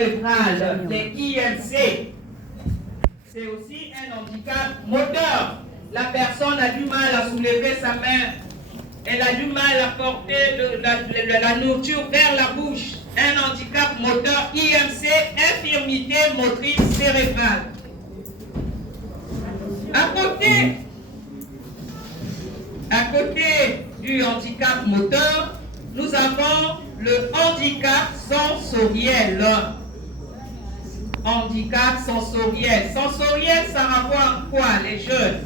cérébral, les IMC. C'est aussi un handicap moteur. La personne a du mal à soulever sa main. Elle a du mal à porter la nourriture vers la bouche. Un handicap moteur IMC, infirmité motrice cérébrale. À côté du handicap moteur, nous avons le handicap sensoriel. Handicap sensoriel. Sensoriel, ça renvoie à quoi, les jeunes?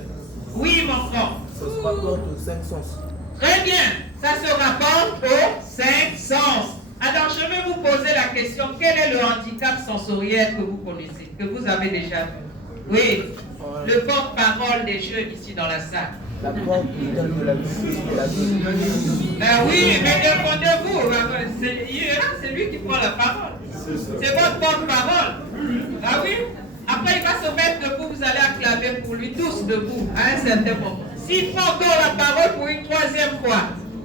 Oui, mon grand. Ça se rapporte aux 5 sens. Très bien. Ça se rapporte aux 5 sens. Alors, je vais vous poser la question. Quel est le handicap sensoriel que vous connaissez, que vous avez déjà vu? Oui. Le porte-parole des jeunes ici dans la salle. La porte qui donne de la vue et la vue. Oui, mais répondez-vous. C'est lui qui prend la parole. C'est votre porte-parole. Ah oui? Après, il va se mettre debout, vous allez acclamer pour lui, tous debout, à un certain moment. S'il prend encore la parole pour une 3e fois,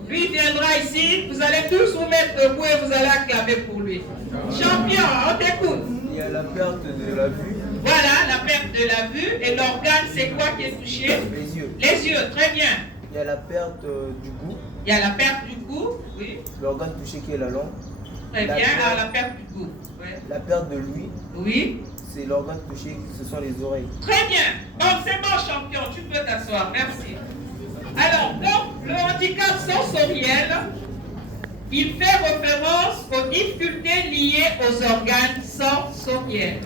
lui viendra ici, vous allez tous vous mettre debout et vous allez acclamer pour lui. Champion, on t'écoute. Il y a la perte de la vue. Voilà, la perte de la vue. Et l'organe, c'est quoi qui est touché? Les yeux. Les yeux, très bien. Il y a la perte du goût. Il y a la perte du goût, oui. L'organe touché qui est la langue. Très bien, la perte du goût. Ouais. La perte de l'ouïe. Oui. C'est l'organe touché, ce sont les oreilles. Très bien. Bon, c'est bon, champion, tu peux t'asseoir, merci. Alors, donc, le handicap sensoriel, il fait référence aux difficultés liées aux organes sensoriels.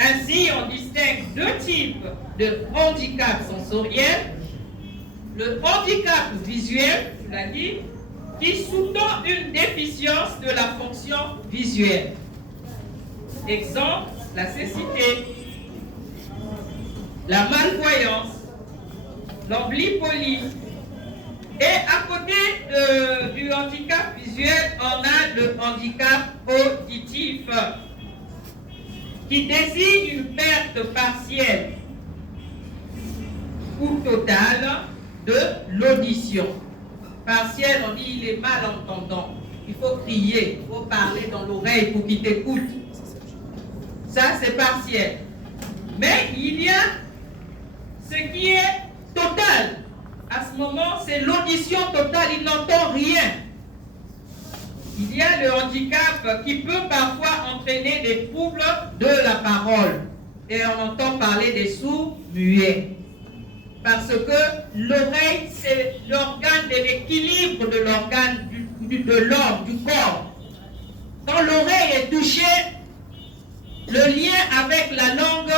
Ainsi, on distingue 2 types de handicap sensoriel. Le handicap visuel, tu l'as dit, qui sous-tend une déficience de la fonction visuelle. Exemple, la cécité, la malvoyance, l'oblipolie. Et à côté du handicap visuel, on a le handicap auditif, qui désigne une perte partielle ou totale de l'audition. Partielle, on dit il est malentendant. Il faut crier, il faut parler dans l'oreille pour qu'il t'écoute. Ça, c'est partiel. Mais il y a ce qui est total. À ce moment, c'est l'audition totale. Il n'entend rien. Il y a le handicap qui peut parfois entraîner des troubles de la parole. Et on entend parler des sourds muets. Parce que l'oreille, c'est l'organe de l'équilibre de l'organe de l'homme, du corps. Quand l'oreille est touchée, le lien avec la langue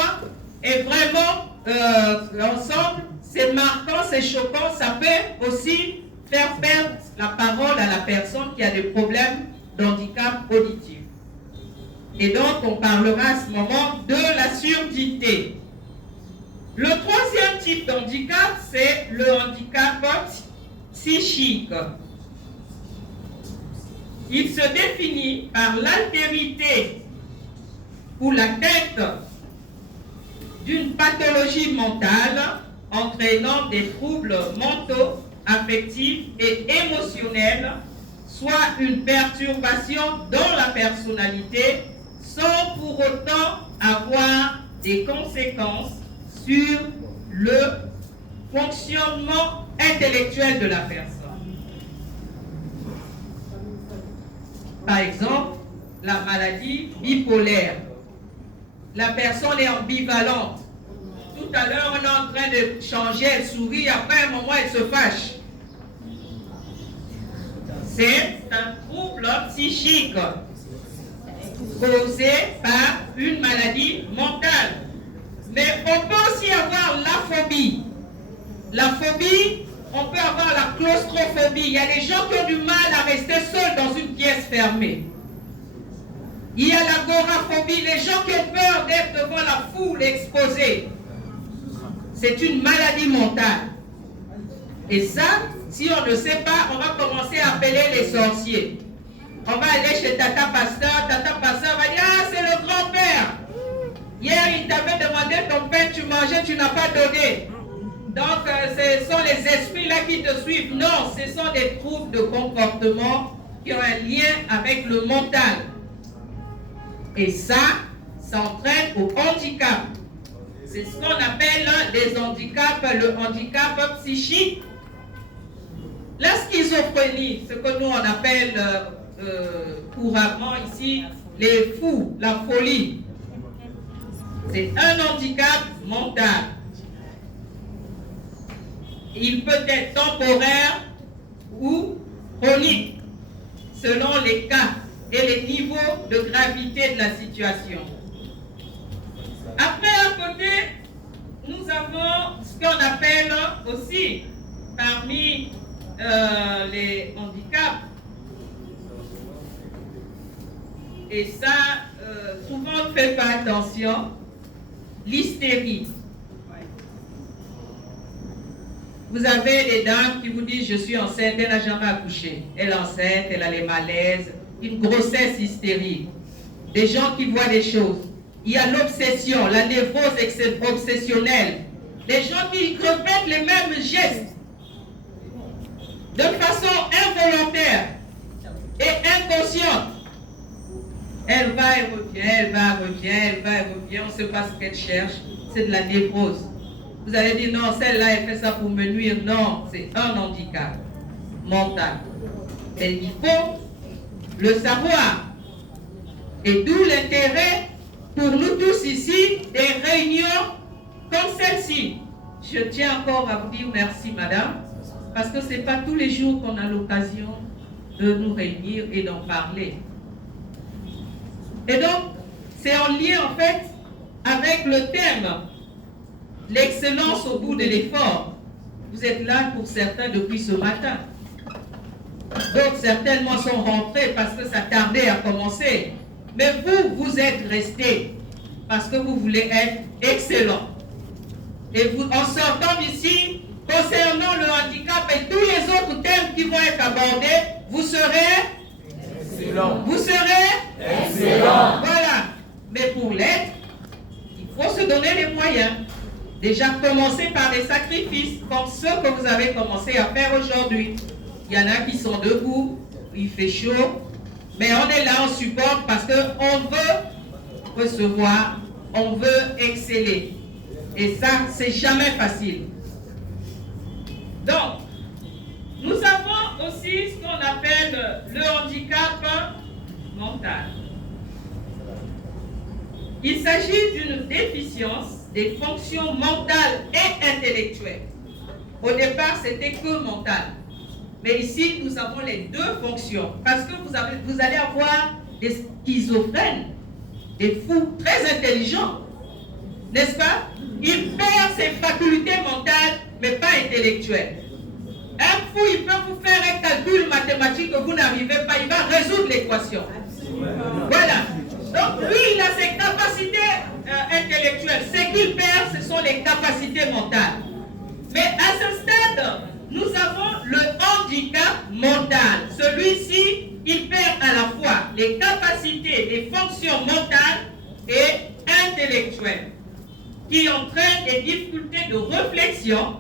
est vraiment ensemble. C'est marquant, c'est choquant. Ça peut aussi faire perdre la parole à la personne qui a des problèmes d'handicap auditif. Et donc, on parlera à ce moment de la surdité. Le 3e type d'handicap, c'est le handicap psychique. Il se définit par l'altérité ou l'atteinte d'une pathologie mentale entraînant des troubles mentaux, affectifs et émotionnels, soit une perturbation dans la personnalité sans pour autant avoir des conséquences sur le fonctionnement intellectuel de la personne. Par exemple, la maladie bipolaire. La personne est ambivalente. Tout à l'heure, on est en train de changer, elle sourit, après un moment, elle se fâche. C'est un trouble psychique causé par une maladie mentale. Mais on peut aussi avoir la phobie. La phobie, on peut avoir la claustrophobie. Il y a des gens qui ont du mal à rester seuls dans une pièce fermée. Il y a l'agoraphobie, les gens qui ont peur d'être devant la foule exposée. C'est une maladie mentale. Et ça, si on ne sait pas, on va commencer à appeler les sorciers. On va aller chez Tata Pasteur va dire, ah, c'est le grand-père. Hier, il t'avait demandé ton pain, tu mangeais, tu n'as pas donné. Donc, ce sont les esprits là qui te suivent. Non, ce sont des troubles de comportement qui ont un lien avec le mental. Et ça s'entraîne au handicap. C'est ce qu'on appelle des handicaps, le handicap psychique. La schizophrénie, ce que nous on appelle couramment ici les fous, la folie. C'est un handicap mental. Il peut être temporaire ou chronique, selon les cas et les niveaux de gravité de la situation. Après, à côté, nous avons ce qu'on appelle aussi, parmi les handicaps, et ça, souvent on ne fait pas attention, l'hystérie. Vous avez des dames qui vous disent « je suis enceinte », elle n'a jamais accouché. Elle est enceinte, elle a les malaises, une grossesse hystérique. Des gens qui voient des choses. Il y a l'obsession, la névrose obsessionnelle. Les gens qui répètent les mêmes gestes de façon involontaire et inconsciente. Elle va et revient, elle va et revient, elle va et revient, on ne sait pas ce qu'elle cherche. C'est de la névrose. Vous allez dire non, celle-là, elle fait ça pour me nuire. Non, c'est un handicap mental. Mais il faut le savoir. Et d'où l'intérêt pour nous tous ici des réunions comme celle-ci. Je tiens encore à vous dire merci, madame, parce que ce n'est pas tous les jours qu'on a l'occasion de nous réunir et d'en parler. Et donc, c'est en lien en fait avec le thème l'excellence au bout de l'effort. Vous êtes là pour certains depuis ce matin. D'autres certainement sont rentrés parce que ça tardait à commencer. Mais vous, vous êtes restés parce que vous voulez être excellent. Et vous, en sortant d'ici, concernant le handicap et tous les autres thèmes qui vont être abordés, vous serez excellent. Vous serez excellent. Voilà. Mais pour l'être, il faut se donner les moyens. Déjà commencer par des sacrifices comme ceux que vous avez commencé à faire aujourd'hui. Il y en a qui sont debout, il fait chaud, mais on est là, on supporte parce qu'on veut recevoir, on veut exceller. Et ça, c'est jamais facile. Donc, nous avons aussi ce qu'on appelle le handicap mental. Il s'agit d'une déficience des fonctions mentales et intellectuelles. Au départ, c'était que mental. Mais ici, nous avons les deux fonctions. Parce que vous allez avoir des schizophrènes, des fous très intelligents. N'est-ce pas? Il perd ses facultés mentales, mais pas intellectuelles. Un fou, il peut vous faire un calcul mathématique que vous n'arrivez pas. Il va résoudre l'équation. Voilà. Donc, lui, il a ses capacités intellectuelles. Ce qu'il perd, ce sont les capacités mentales. Mais à ce stade, nous avons le handicap mental. Celui-ci, il perd à la fois les capacités et fonctions mentales et intellectuelles, qui entraînent des difficultés de réflexion,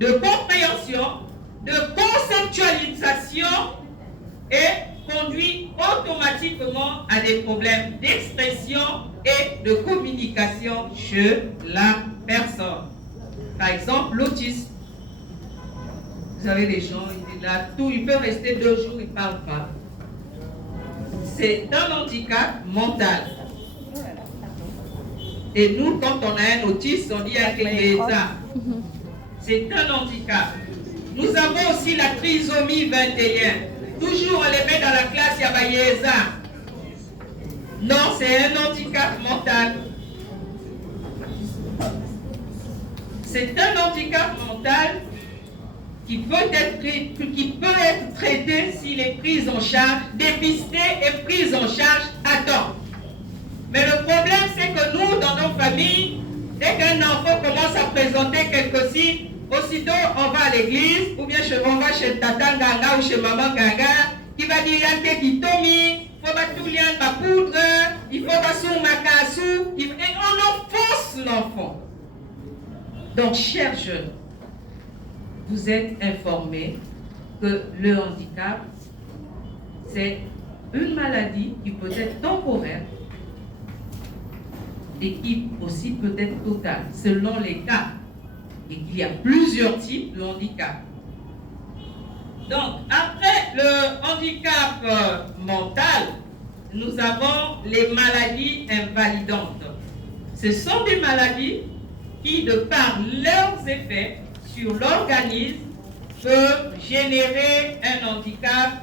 de compréhension, de conceptualisation et conduit automatiquement à des problèmes d'expression et de communication chez la personne. Par exemple, l'autisme. Vous avez des gens, il peut rester 2 jours, il ne parle pas. C'est un handicap mental. Et nous, quand on a un autiste, on dit ça. C'est un handicap. Nous avons aussi la trisomie 21. Toujours on les met dans la classe Yabayeza. Non, c'est un handicap mental. C'est un handicap mental qui peut être traité s'il est pris en charge, dépisté et pris en charge à temps. Mais le problème, c'est que nous, dans nos familles, dès qu'un enfant commence à présenter quelque signes, aussitôt on va à l'église, ou bien on va chez Tata Ganga ou chez Maman Ganga, qui va dire Yante Kitomi, il faut pas tout lien ma poudre, il faut pas sous ma cassou, et on enfonce l'enfant. Donc, chers jeunes, vous êtes informés que le handicap, c'est une maladie qui peut être temporaire l'équipe aussi peut être totale, selon les cas, et qu'il y a plusieurs types de handicap. Donc, après le handicap mental, nous avons les maladies invalidantes. Ce sont des maladies qui, de par leurs effets sur l'organisme, peuvent générer un handicap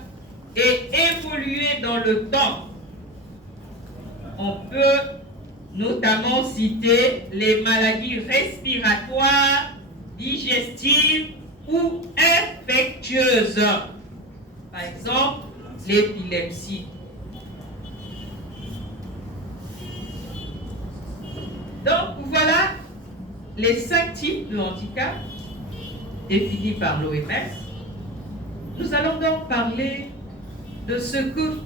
et évoluer dans le temps. On peut notamment citer les maladies respiratoires, digestives ou infectieuses. Par exemple, l'épilepsie. Donc voilà les 5 types de handicap définis par l'OMS. Nous allons donc parler de ce que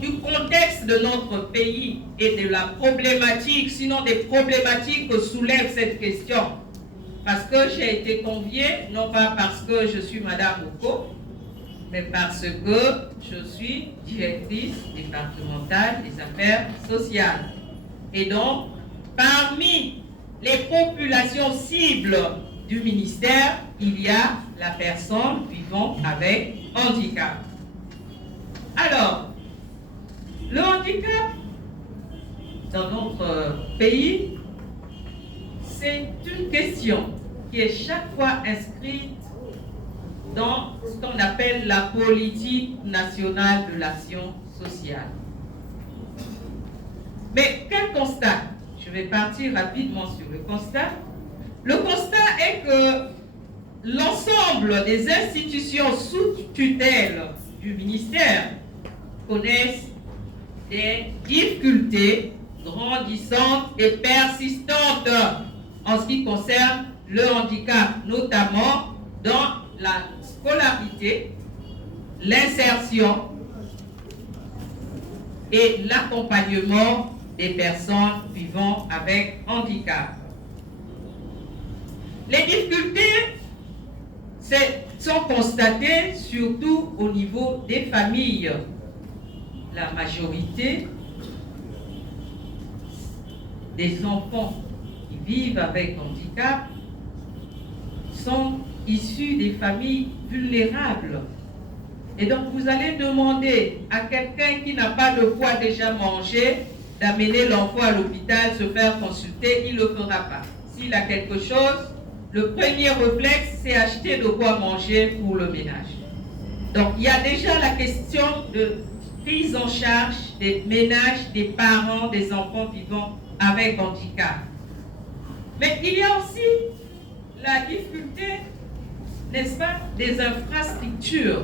du contexte de notre pays et de la problématique, sinon des problématiques que soulève cette question. Parce que j'ai été conviée, non pas parce que je suis Madame Oko, mais parce que je suis directrice départementale des affaires sociales. Et donc, parmi les populations cibles du ministère, il y a la personne vivant avec handicap. Alors, le handicap dans notre pays, c'est une question qui est chaque fois inscrite dans ce qu'on appelle la politique nationale de l'action sociale. Mais quel constat? Je vais partir rapidement sur le constat. Le constat est que l'ensemble des institutions sous tutelle du ministère connaissent des difficultés grandissantes et persistantes en ce qui concerne le handicap, notamment dans la scolarité, l'insertion et l'accompagnement des personnes vivant avec handicap. Les difficultés sont constatées surtout au niveau des familles. La majorité des enfants qui vivent avec handicap sont issus des familles vulnérables. Et donc vous allez demander à quelqu'un qui n'a pas de quoi déjà manger d'amener l'enfant à l'hôpital, se faire consulter, il ne le fera pas. S'il a quelque chose, le premier réflexe, c'est acheter de quoi manger pour le ménage. Donc il y a déjà la question de prise en charge des ménages, des parents, des enfants vivant avec handicap. Mais il y a aussi la difficulté, n'est-ce pas, des infrastructures.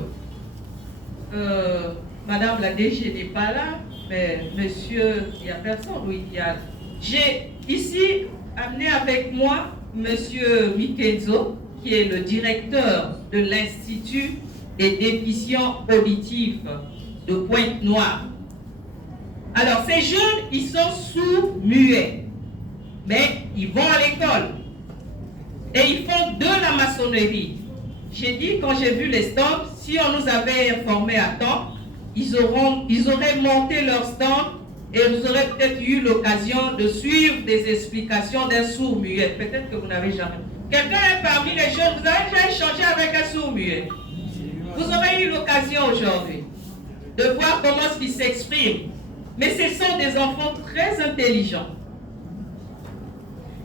Madame la DG n'est pas là, mais monsieur, il n'y a personne, oui, il y a. J'ai ici amené avec moi monsieur Mikenzo, qui est le directeur de l'Institut des déficients auditifs de Pointe-Noire. Alors, ces jeunes, ils sont sourds-muets, mais ils vont à l'école et ils font de la maçonnerie. J'ai dit, quand j'ai vu les stands, si on nous avait informés à temps, ils auraient monté leur stand et vous aurez peut-être eu l'occasion de suivre des explications d'un sourd-muet. Peut-être que vous n'avez jamais. Quelqu'un est parmi les jeunes, vous avez déjà échangé avec un sourd-muet. Vous aurez eu l'occasion aujourd'hui de voir comment ils s'expriment. Mais ce sont des enfants très intelligents.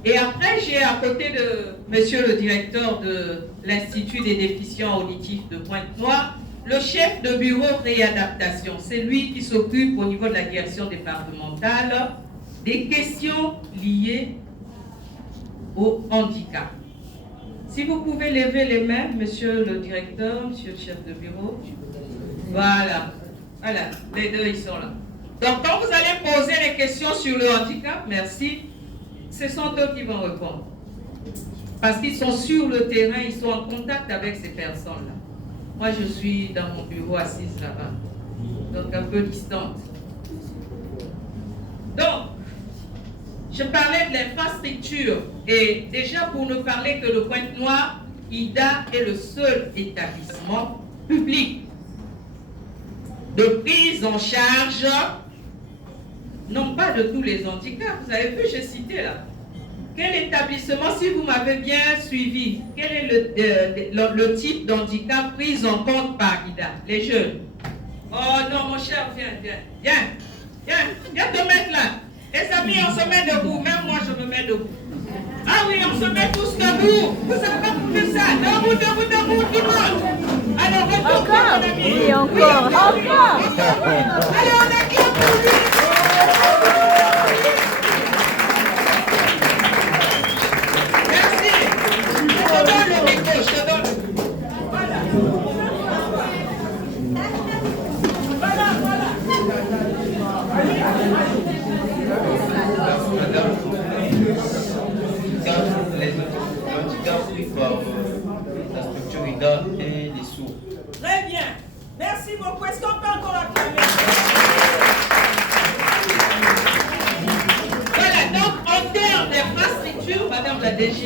Et après, j'ai à côté de monsieur le directeur de l'Institut des déficients auditifs de Pointe-Noire, le chef de bureau réadaptation. C'est lui qui s'occupe au niveau de la direction départementale des questions liées au handicap. Si vous pouvez lever les mains, monsieur le directeur, monsieur le chef de bureau. Voilà. Voilà, les deux, ils sont là. Donc, quand vous allez poser les questions sur le handicap, merci, ce sont eux qui vont répondre. Parce qu'ils sont sur le terrain, ils sont en contact avec ces personnes-là. Moi, je suis dans mon bureau assise là-bas, donc un peu distante. Donc, je parlais de l'infrastructure. Et déjà, pour ne parler que de Pointe-Noire, IDA est le seul établissement public de prise en charge non pas de tous les handicaps. Vous avez vu, j'ai cité là. Quel établissement, si vous m'avez bien suivi, quel est le type d'handicap pris en compte par IDA? Les jeunes. Oh non, mon cher, viens te mettre là. Les amis, on se met debout, même moi je me mets debout. Ah oui, on se met tous debout. Vous savez pas pour faire ça. Debout, tout le monde. Alors, retourne, mon ami. Oui, encore. Allez, on acclame pour lui. Merci. Je te donne le micro, je te donne. Madame, les handicaps pris par la structure IDA et les sourds. Très bien. Merci beaucoup. Est-ce qu'on peut encore acclamer? Voilà, donc en termes d'infrastructure, Madame la DG,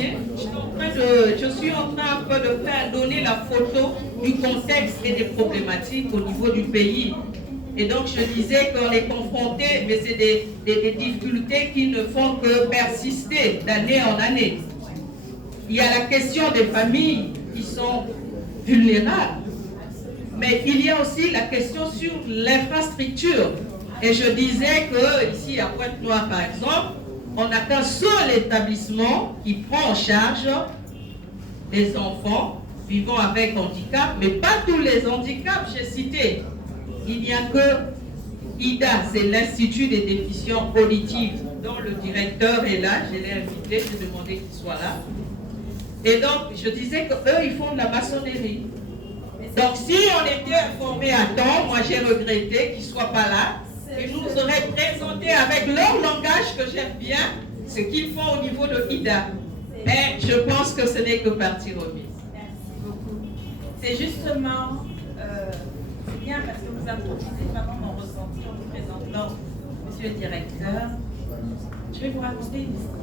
je suis en train un peu de faire donner la photo du contexte et des problématiques au niveau du pays. Et donc je disais qu'on est confronté, mais c'est des difficultés qui ne font que persister d'année en année. Il y a la question des familles qui sont vulnérables, mais il y a aussi la question sur l'infrastructure. Et je disais que ici à Pointe-Noire par exemple, on n'a qu'un seul établissement qui prend en charge les enfants vivant avec handicap, mais pas tous les handicaps, j'ai cité. Il n'y a que IDA, c'est l'Institut des déficients auditifs, dont le directeur est là, je l'ai invité, j'ai demandé qu'il soit là. Et donc, je disais qu'eux, ils font de la maçonnerie. Donc, si on était informé à temps, moi j'ai regretté qu'ils ne soient pas là, ils nous auraient présenté avec leur langage que j'aime bien, ce qu'ils font au niveau de IDA. Mais je pense que ce n'est que partie remise. Merci beaucoup. C'est justement, c'est bien parce que vous introduisez vraiment mon ressenti en vous présentant, monsieur le directeur. Je vais vous raconter une histoire.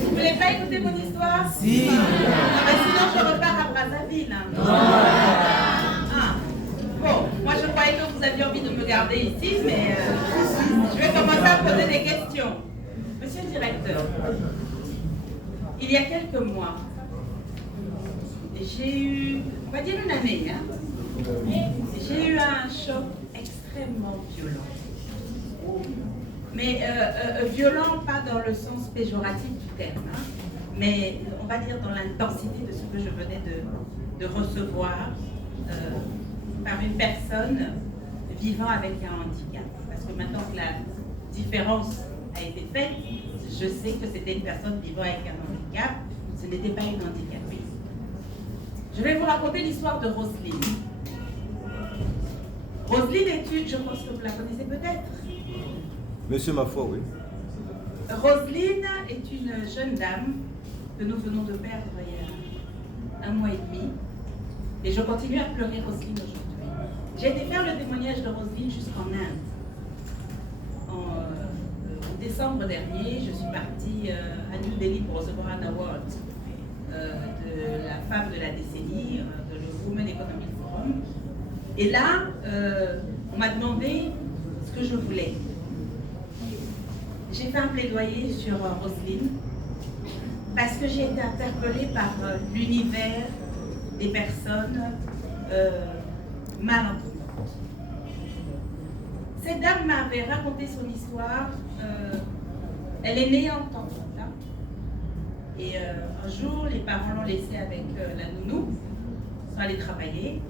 Vous voulez pas écouter mon histoire? Si. Ah, ben sinon je repars à Brazzaville. Hein. Ah. Bon, moi je croyais que vous aviez envie de me garder ici, mais je vais commencer à poser des questions. Monsieur le directeur, il y a quelques mois, j'ai eu, on va dire une année, hein, j'ai eu un choc extrêmement violent. Mais violent, pas dans le sens péjoratif du terme, hein, mais on va dire dans l'intensité de ce que je venais de recevoir par une personne vivant avec un handicap. Parce que maintenant que la différence a été faite, je sais que c'était une personne vivant avec un handicap, ce n'était pas une handicapée. Je vais vous raconter l'histoire de Roselyne. Roselyne est je pense que vous la connaissez peut-être. Monsieur ma foi, oui. Roselyne est une jeune dame que nous venons de perdre il y a 1 mois et demi. Et je continue à pleurer Roselyne aujourd'hui. J'ai été faire le témoignage de Roselyne jusqu'en Inde. En décembre dernier, je suis partie à New Delhi pour recevoir un award de la femme de la décennie, de le Women Economic Forum. Et là, on m'a demandé ce que je voulais. J'ai fait un plaidoyer sur Roselyne parce que j'ai été interpellée par l'univers des personnes malentendantes. Cette dame m'avait raconté son histoire. Elle est née entendante. Hein, et un jour, les parents l'ont laissée avec la nounou. Ils sont allés travailler.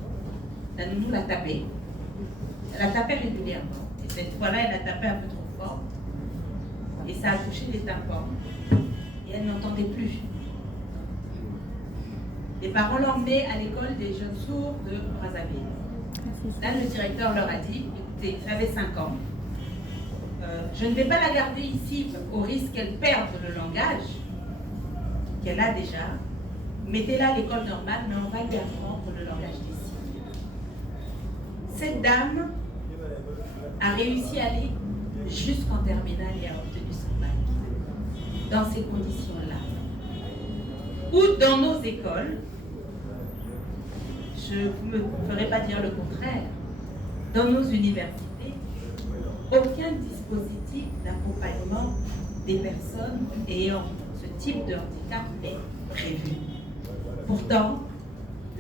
La nounou l'a tapée. Elle a tapé régulièrement. Et cette fois-là, elle a tapé un peu trop fort. Et ça a touché les tympans. Et elle n'entendait plus. Les parents l'ont emmenée à l'école des jeunes sourds de Brazzaville. Là, le directeur leur a dit, écoutez, ça avait 5 ans. Je ne vais pas la garder ici au risque qu'elle perde le langage qu'elle a déjà. Mettez-la à l'école normale, mais on va lui apprendre le langage des signes. Cette dame a réussi à aller jusqu'en terminale et a obtenu son bac. Dans ces conditions-là. Ou dans nos écoles, je ne me ferai pas dire le contraire, dans nos universités, aucun dispositif d'accompagnement des personnes ayant ce type de handicap est prévu. Pourtant,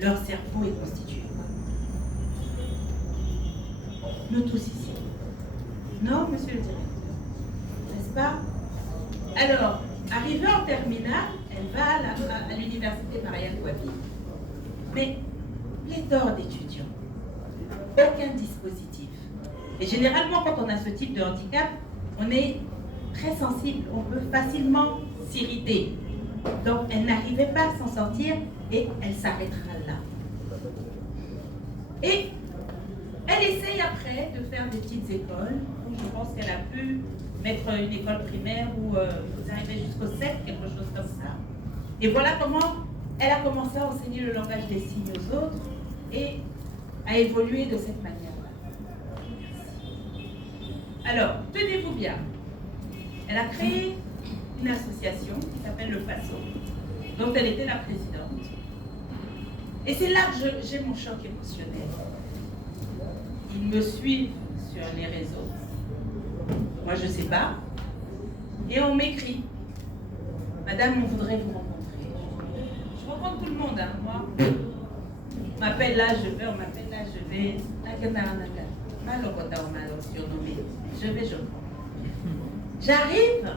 leur cerveau est constitué. Nous tous ici. Non, monsieur le directeur, n'est-ce pas? Alors, arrivée en terminale, elle va à l'université Marianne Coipi. Mais pléthore d'étudiants, aucun dispositif. Et généralement, quand on a ce type de handicap, on est très sensible, on peut facilement s'irriter. Donc, elle n'arrivait pas à s'en sortir et elle s'arrêtera là. Et elle essaye après de faire des petites écoles. Je pense qu'elle a pu mettre une école primaire où vous arrivez jusqu'au 7, quelque chose comme ça. Et voilà comment elle a commencé à enseigner le langage des signes aux autres et à évoluer de cette manière-là. Alors, tenez-vous bien. Elle a créé une association qui s'appelle le FASO, dont elle était la présidente. Et c'est là que j'ai mon choc émotionnel. Ils me suivent sur les réseaux. Moi, je ne sais pas. Et on m'écrit. Madame, on voudrait vous rencontrer. Je rencontre tout le monde, hein, moi. On m'appelle là, je vais, on m'appelle là, je vais. Je vais, je prends. J'arrive,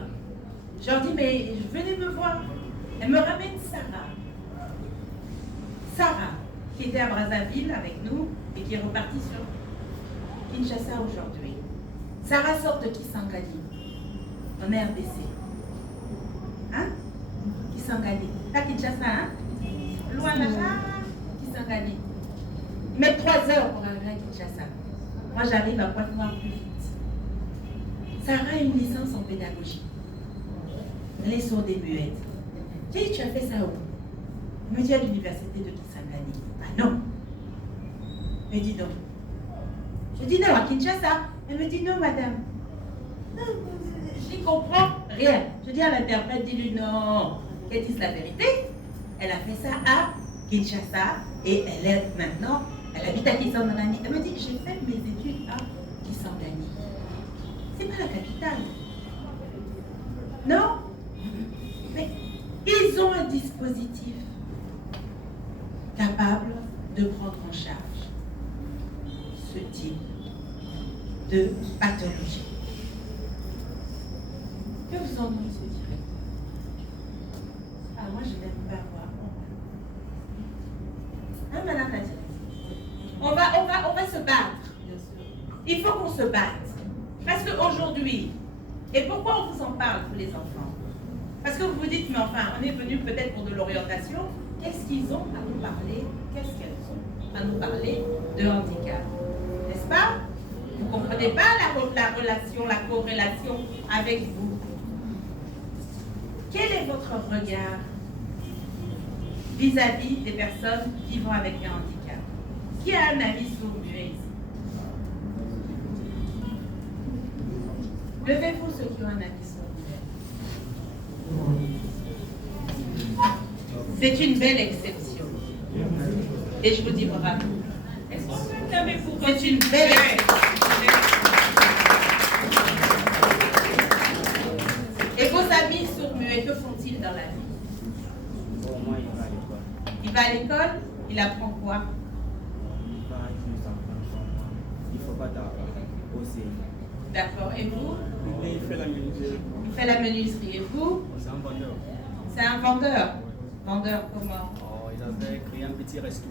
je leur dis, mais venez me voir. Elle me ramène Sarah. Sarah, qui était à Brazzaville avec nous et qui est repartie sur Kinshasa aujourd'hui. Sarah sort de Kisangani, en RDC. Hein? Kisangani. Pas Kinshasa, hein? Loin là, Kisangani. Ils mettent 3 heures pour arriver à Kinshasa. Moi, j'arrive à Pointe-Noire plus vite. Sarah a une licence en pédagogie. Elle est sourde et muette. J'ai dit, tu as fait ça où? Elle me dit à l'université de Kisangani. Ah non. Elle me dit non. Je dis non, à Kinshasa. Elle me dit non, madame. Non, je n'y comprends rien. Je dis à l'interprète, dis-lui non. Qu'elle dise la vérité. Elle a fait ça à Kinshasa et elle est maintenant, elle habite à Kisangani. Elle me dit, j'ai fait mes études à Kisangani. C'est pas la capitale. Non? Mais ils ont un dispositif capable de prendre en charge ce type de pathologie. Que vous en dites, ce directeur? Ah, moi, je n'aime pas voir. Hein, madame la directrice? On va se battre. Il faut qu'on se batte. Parce qu'aujourd'hui, et pourquoi on vous en parle, vous les enfants? Parce que vous vous dites, mais enfin, on est venu peut-être pour de l'orientation. Qu'est-ce qu'ils ont à nous parler? Qu'est-ce qu'elles ont à nous parler de handicap? N'est-ce pas? Vous ne comprenez pas la relation, la corrélation avec vous. Quel est votre regard vis-à-vis des personnes vivant avec un handicap? Qui a un avis sourd-muet ici? Levez-vous ceux qui ont un avis sourd-muet. C'est une belle exception. Et je vous dis bravo. C'est une belle exception. Et vos amis sourds-muets, que font-ils dans la vie? Au moins, il va à l'école. Il va à l'école, il apprend quoi? Il va avec les enfants comme moi. Il ne faut pas aussi. D'accord. Et vous? Il fait la menuiserie. Il fait la menuiserie. Et vous? C'est un vendeur. C'est un vendeur. Vendeur comment? Oh, il avait créé un petit resto.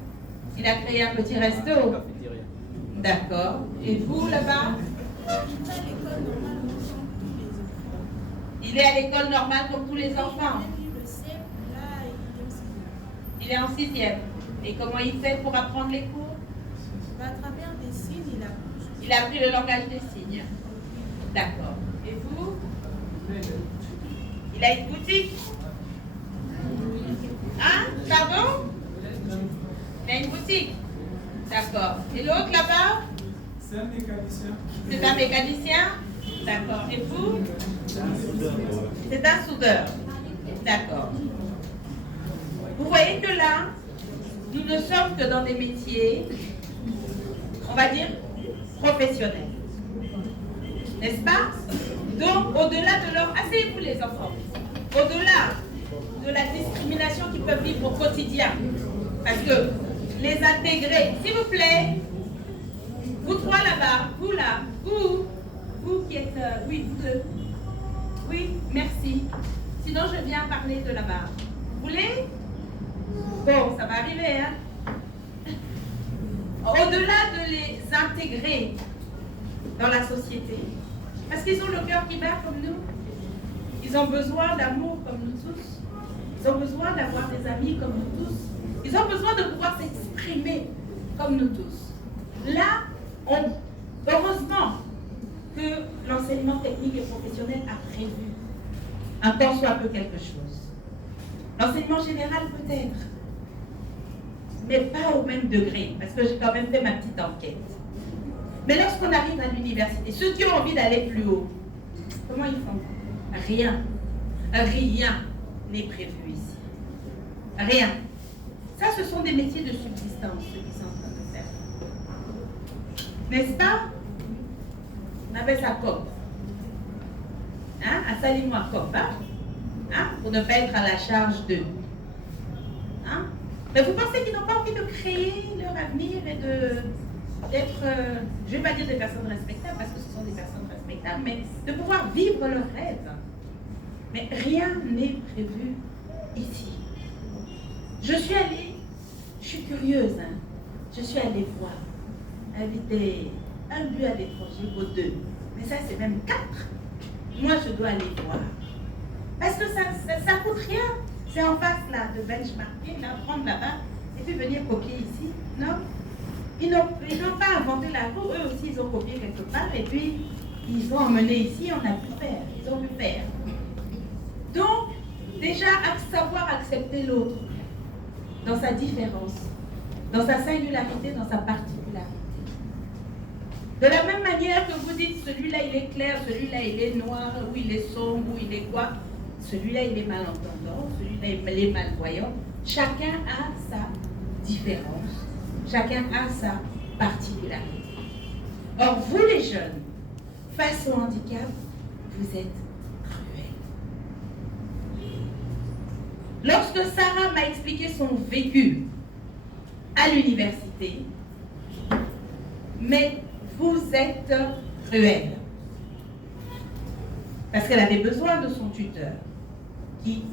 Il a créé un petit resto. Une cafétéria. D'accord. Et vous, là-bas? Il est à l'école normale comme tous les enfants. Il est en 6e. Et comment il fait pour apprendre les cours? À travers des signes, Il a appris le langage des signes. D'accord. Et vous? Il a une boutique? Hein? Pardon? Il a une boutique? D'accord. Et l'autre là-bas? C'est un mécanicien. C'est un mécanicien? D'accord. Et vous? C'est un soudeur. C'est un soudeur. D'accord. Vous voyez que là, nous ne sommes que dans des métiers, on va dire, professionnels. n'est-ce pas? Donc, au-delà de leur... Asseyez-vous les enfants. Au-delà de la discrimination qu'ils peuvent vivre au quotidien, parce que les intégrer, s'il vous plaît, vous trois là-bas, vous là, vous qui êtes... oui, vous deux. Oui, merci. Sinon, je viens parler de là-bas. Vous voulez? Bon, ça va arriver, hein? Au-delà de les intégrer dans la société, parce qu'ils ont le cœur qui bat comme nous, ils ont besoin d'amour comme nous tous, ils ont besoin d'avoir des amis comme nous tous, ils ont besoin de pouvoir s'exprimer comme nous tous. Là, heureusement que l'enseignement technique et professionnel a prévu un tant soit peu quelque chose. L'enseignement général peut-être, mais pas au même degré, parce que j'ai quand même fait ma petite enquête. Mais lorsqu'on arrive à l'université, ceux qui ont envie d'aller plus haut, comment ils font? Rien. Rien n'est prévu ici. Rien. Ça, ce sont des métiers de subsistance, ceux qui sont en train de faire. N'est-ce pas? On avait sa COP. Hein? À Salimou COP, hein? Pour ne pas être à la charge d'eux. Hein? Mais vous pensez qu'ils n'ont pas envie de créer leur avenir et d'être, je ne vais pas dire des personnes respectables, parce que ce sont des personnes respectables, mais de pouvoir vivre leurs rêves. Mais rien n'est prévu ici. Je suis curieuse, hein? Je suis allée voir, inviter un but à l'étranger vaut 2. Mais ça, c'est même 4. Moi, je dois aller voir. Parce que ça coûte rien. C'est en face, là, de benchmarking, là, prendre là-bas, et puis venir copier ici. Non? Ils n'ont pas inventé la roue. Eux aussi, ils ont copié quelque part, et puis, ils ont emmené ici, on a pu faire. Ils ont pu faire. Donc, déjà, savoir accepter l'autre dans sa différence, dans sa singularité, dans sa particularité. De la même manière que vous dites, celui-là il est clair, celui-là il est noir, ou il est sombre, ou il est quoi, celui-là il est malentendant, celui-là il est malvoyant. Chacun a sa différence, chacun a sa particularité. Or, vous les jeunes, face au handicap, vous êtes cruels. Lorsque Sarah m'a expliqué son vécu à l'université, mais vous êtes cruel. Parce qu'elle avait besoin de son tuteur qui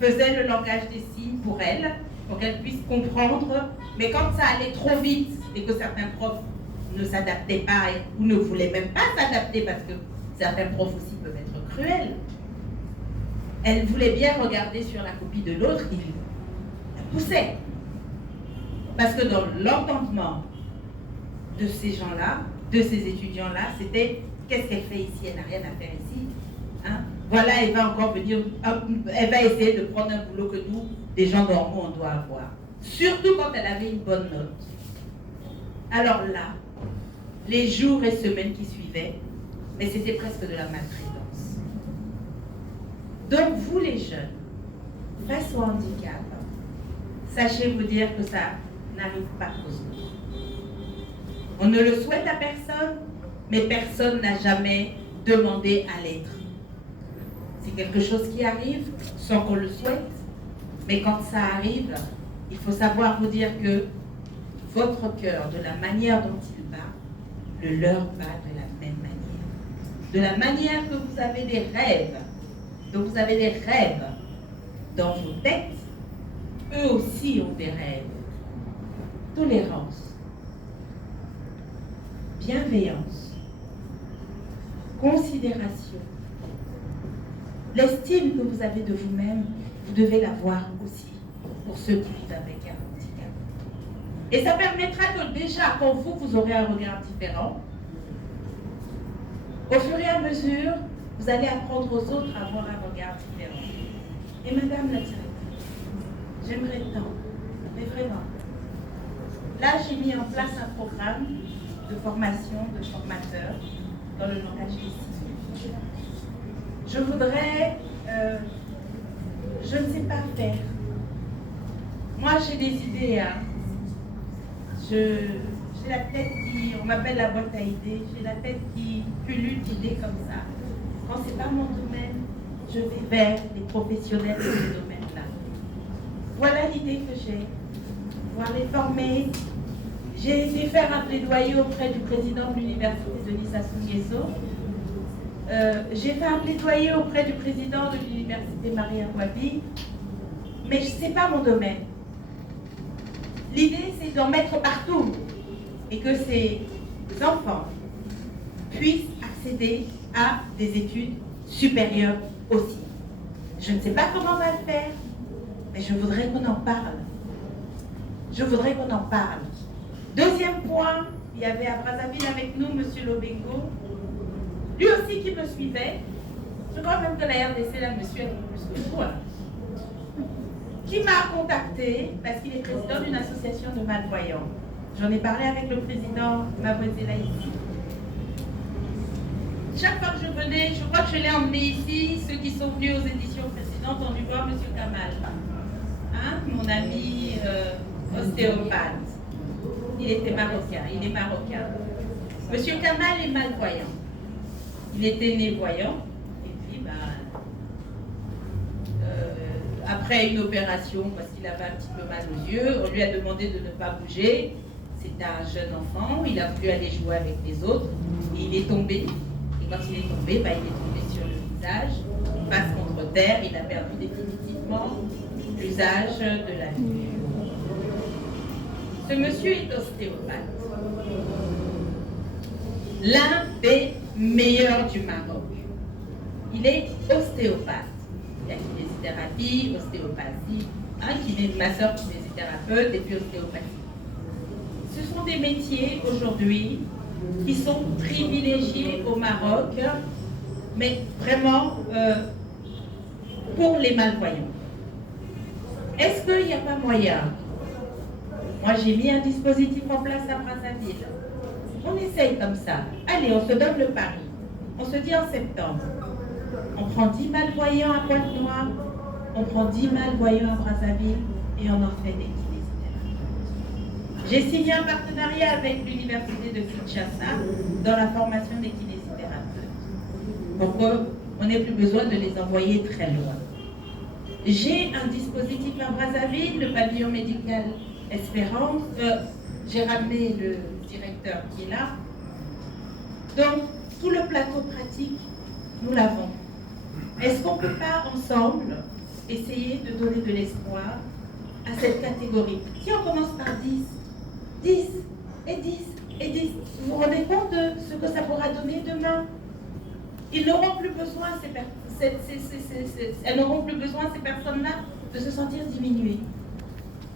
faisait le langage des signes pour elle, pour qu'elle puisse comprendre. Mais quand ça allait trop vite et que certains profs ne s'adaptaient pas ou ne voulaient même pas s'adapter parce que certains profs aussi peuvent être cruels, elle voulait bien regarder sur la copie de l'autre, il la poussait. Parce que dans l'entendement de ces gens-là, de ces étudiants-là, c'était qu'est-ce qu'elle fait ici? Elle n'a rien à faire ici. Hein? Voilà, elle va encore venir, elle va essayer de prendre un boulot que nous, des gens normaux, on doit avoir. Surtout quand elle avait une bonne note. Alors là, les jours et semaines qui suivaient, mais c'était presque de la maltraitance. Donc vous les jeunes, face au handicap, sachez vous dire que ça n'arrive pas aux autres. On ne le souhaite à personne, mais personne n'a jamais demandé à l'être. C'est quelque chose qui arrive sans qu'on le souhaite, mais quand ça arrive, il faut savoir vous dire que votre cœur, de la manière dont il bat, le leur bat de la même manière. De la manière que vous avez des rêves, dans vos têtes, eux aussi ont des rêves. Tolérance, bienveillance, considération, l'estime que vous avez de vous-même, vous devez l'avoir aussi pour ceux qui vivent avec un handicap. Et ça permettra que déjà, quand vous aurez un regard différent, au fur et à mesure, vous allez apprendre aux autres à avoir un regard différent. Et madame la directrice, j'aimerais tant, mais vraiment, là j'ai mis en place un programme de formation de formateurs dans le langage des signes. Je voudrais, je ne sais pas faire. Moi j'ai des idées, hein. Je j'ai la tête qui, on m'appelle la boîte à idées, j'ai la tête qui pullule d'idées comme ça. Quand c'est pas mon domaine, je vais vers les professionnels de ce domaine-là. Voilà l'idée que j'ai. Pouvoir les former. J'ai été faire un plaidoyer auprès du président de l'université de Denis Sassou Nguesso. J'ai fait un plaidoyer auprès du président de l'université Maria Wabi. Mais ce n'est pas mon domaine. L'idée, c'est d'en mettre partout et que ces enfants puissent accéder à des études supérieures aussi. Je ne sais pas comment on va le faire, mais je voudrais qu'on en parle. Je voudrais qu'on en parle. Deuxième point, il y avait à Brazzaville avec nous M. Lobengo, lui aussi qui me suivait. Je crois même que la RDC, là, monsieur, est plus que moi, qui m'a contacté parce qu'il est président d'une association de malvoyants. J'en ai parlé avec le président Mabwezela ici. Chaque fois que je venais, je crois que je l'ai emmené ici, ceux qui sont venus aux éditions précédentes ont dû voir M. Kamal, hein, mon ami ostéopathe. Il était marocain, il est marocain. M. Kamal est malvoyant. Il était né voyant, et puis après une opération, parce qu'il avait un petit peu mal aux yeux, on lui a demandé de ne pas bouger. C'était un jeune enfant, il a voulu aller jouer avec les autres, et il est tombé. Et quand il est tombé, il est tombé sur le visage, face contre terre, il a perdu définitivement l'usage de la vue. Ce monsieur est ostéopathe. L'un des meilleurs du Maroc. Il est ostéopathe. Il y a kinésithérapie, ostéopathie, ma soeur kinésithérapeute et puis ostéopathie. Ce sont des métiers aujourd'hui qui sont privilégiés au Maroc, mais vraiment pour les malvoyants. Est-ce qu'il n'y a pas moyen? Moi, j'ai mis un dispositif en place à Brazzaville. On essaye comme ça. Allez, on se donne le pari. On se dit en septembre, on prend 10 malvoyants à Pointe-Noire, on prend 10 malvoyants à Brazzaville et on en fait des kinésithérapeutes. J'ai signé un partenariat avec l'université de Kinshasa dans la formation des kinésithérapeutes. Pour qu'on n'ait plus besoin de les envoyer très loin. J'ai un dispositif à Brazzaville, le pavillon médical Espérance. J'ai ramené le directeur qui est là. Donc, tout le plateau pratique, nous l'avons. Est-ce qu'on ne peut pas ensemble essayer de donner de l'espoir à cette catégorie? Si on commence par 10 et 10 et 10, vous vous rendez compte de ce que ça pourra donner demain? Ils n'auront plus besoin, elles n'auront plus besoin, ces personnes-là, de se sentir diminuées.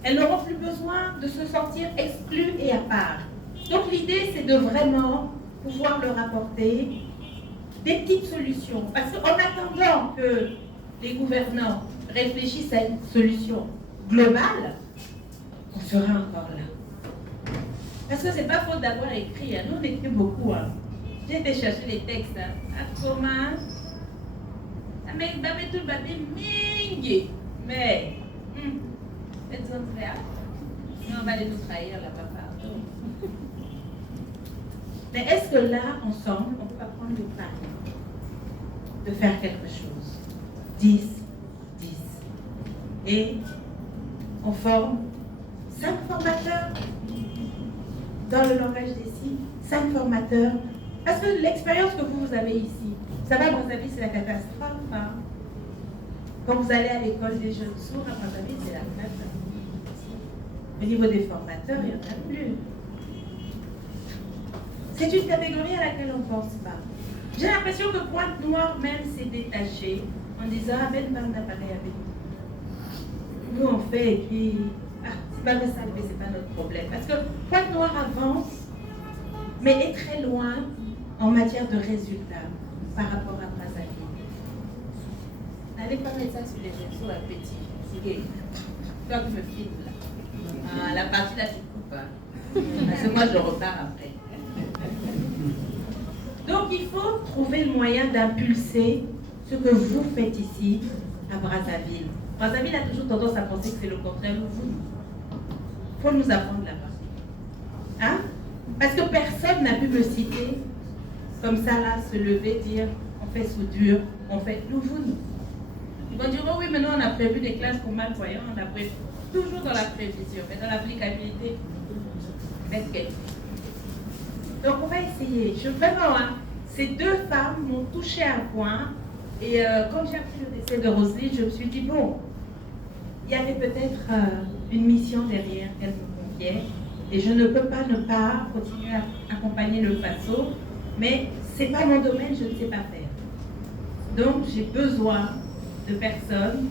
Elles n'auront plus besoin de se sentir exclues et à part. Donc l'idée, c'est de vraiment pouvoir leur apporter des petites solutions. Parce qu'en attendant que les gouvernants réfléchissent à une solution globale, on sera encore là. Parce que c'est pas faute d'avoir écrit. Nous, on écrit beaucoup. J'ai été chercher les textes. Comment? Mais tout le babé mingi. Mais on va aller nous trahir là-bas partout. Mais est-ce que là, ensemble, on ne peut pas prendre le pari de faire quelque chose? 10. Et on forme 5 formateurs dans le langage des signes, 5 formateurs. Parce que l'expérience que vous avez ici, ça va, Brazzaville, c'est la catastrophe. Hein? Quand vous allez à l'école des jeunes sourds, à Brazzaville, c'est la catastrophe. Au niveau des formateurs, il n'y en a plus. C'est une catégorie à laquelle on ne pense pas. J'ai l'impression que Pointe-Noire même s'est détaché en disant « Avec un appareil avec nous. » Nous on fait et puis, c'est pas ça, mais c'est pas notre problème. Parce que Pointe-Noire avance, mais est très loin en matière de résultats par rapport à Brazzaville. N'allez pas mettre ça sur les réseaux à petit. C'est gay. Toi qui me filmes là. La partie là, tu coupes. Parce que moi, je repars après. Donc, il faut trouver le moyen d'impulser ce que vous faites ici à Brazzaville. Brazzaville a toujours tendance à penser que c'est le contraire de vous. Il faut nous apprendre là-bas. Hein? Parce que personne n'a pu me citer comme ça, là, se lever, dire on fait soudure, on fait. Nous. Ils vont dire oh oui, maintenant on a prévu des classes pour malvoyants, on a prévu. Toujours dans la prévision, mais dans l'applicabilité, donc on va essayer. Vraiment, hein, ces deux femmes m'ont touché un point. Et quand j'ai appris le décès de Roselyne, je me suis dit, bon, il y avait peut-être une mission derrière qu'elle me confiait. Et je ne peux pas ne pas continuer à accompagner le FASO, mais ce n'est pas mon domaine, je ne sais pas faire. Donc j'ai besoin de personnes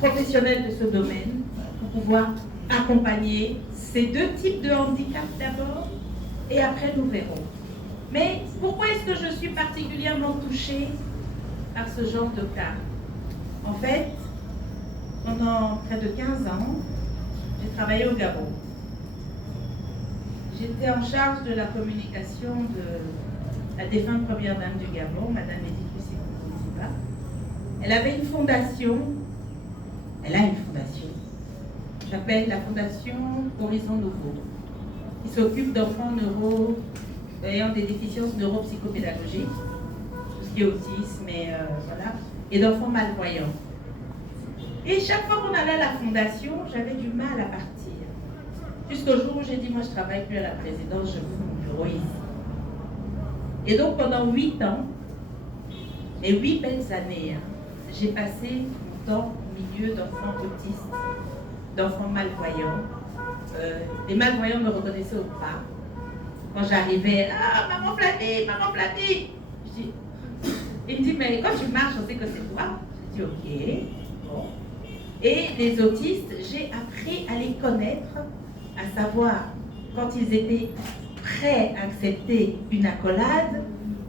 professionnelles de ce domaine pour pouvoir accompagner ces deux types de handicap d'abord, et après nous verrons. Mais pourquoi est-ce que je suis particulièrement touchée par ce genre de cas? En fait, pendant près de 15 ans, j'ai travaillé au Gabon. J'étais en charge de la communication de la défunte première dame du Gabon, Madame Edith Lucie. Elle avait une fondation, elle a une fondation, qui s'appelle la Fondation Horizon Nouveau, qui s'occupe d'enfants ayant des déficiences neuropsychopédagogiques, tout ce qui est autisme, et d'enfants malvoyants. Et chaque fois qu'on allait à la fondation, j'avais du mal à partir. Jusqu'au jour où j'ai dit, moi je ne travaille plus à la présidence, je fais mon bureau ici. Et donc pendant 8 ans, et 8 belles années, j'ai passé mon temps au milieu d'enfants autistes, d'enfants malvoyants. Les malvoyants me reconnaissaient au pas. Quand j'arrivais, ah, maman Flavie. Il me dit, mais quand tu marches, on sait que c'est toi. Je dis, ok. Bon. Et les autistes, j'ai appris à les connaître, à savoir quand ils étaient prêts à accepter une accolade,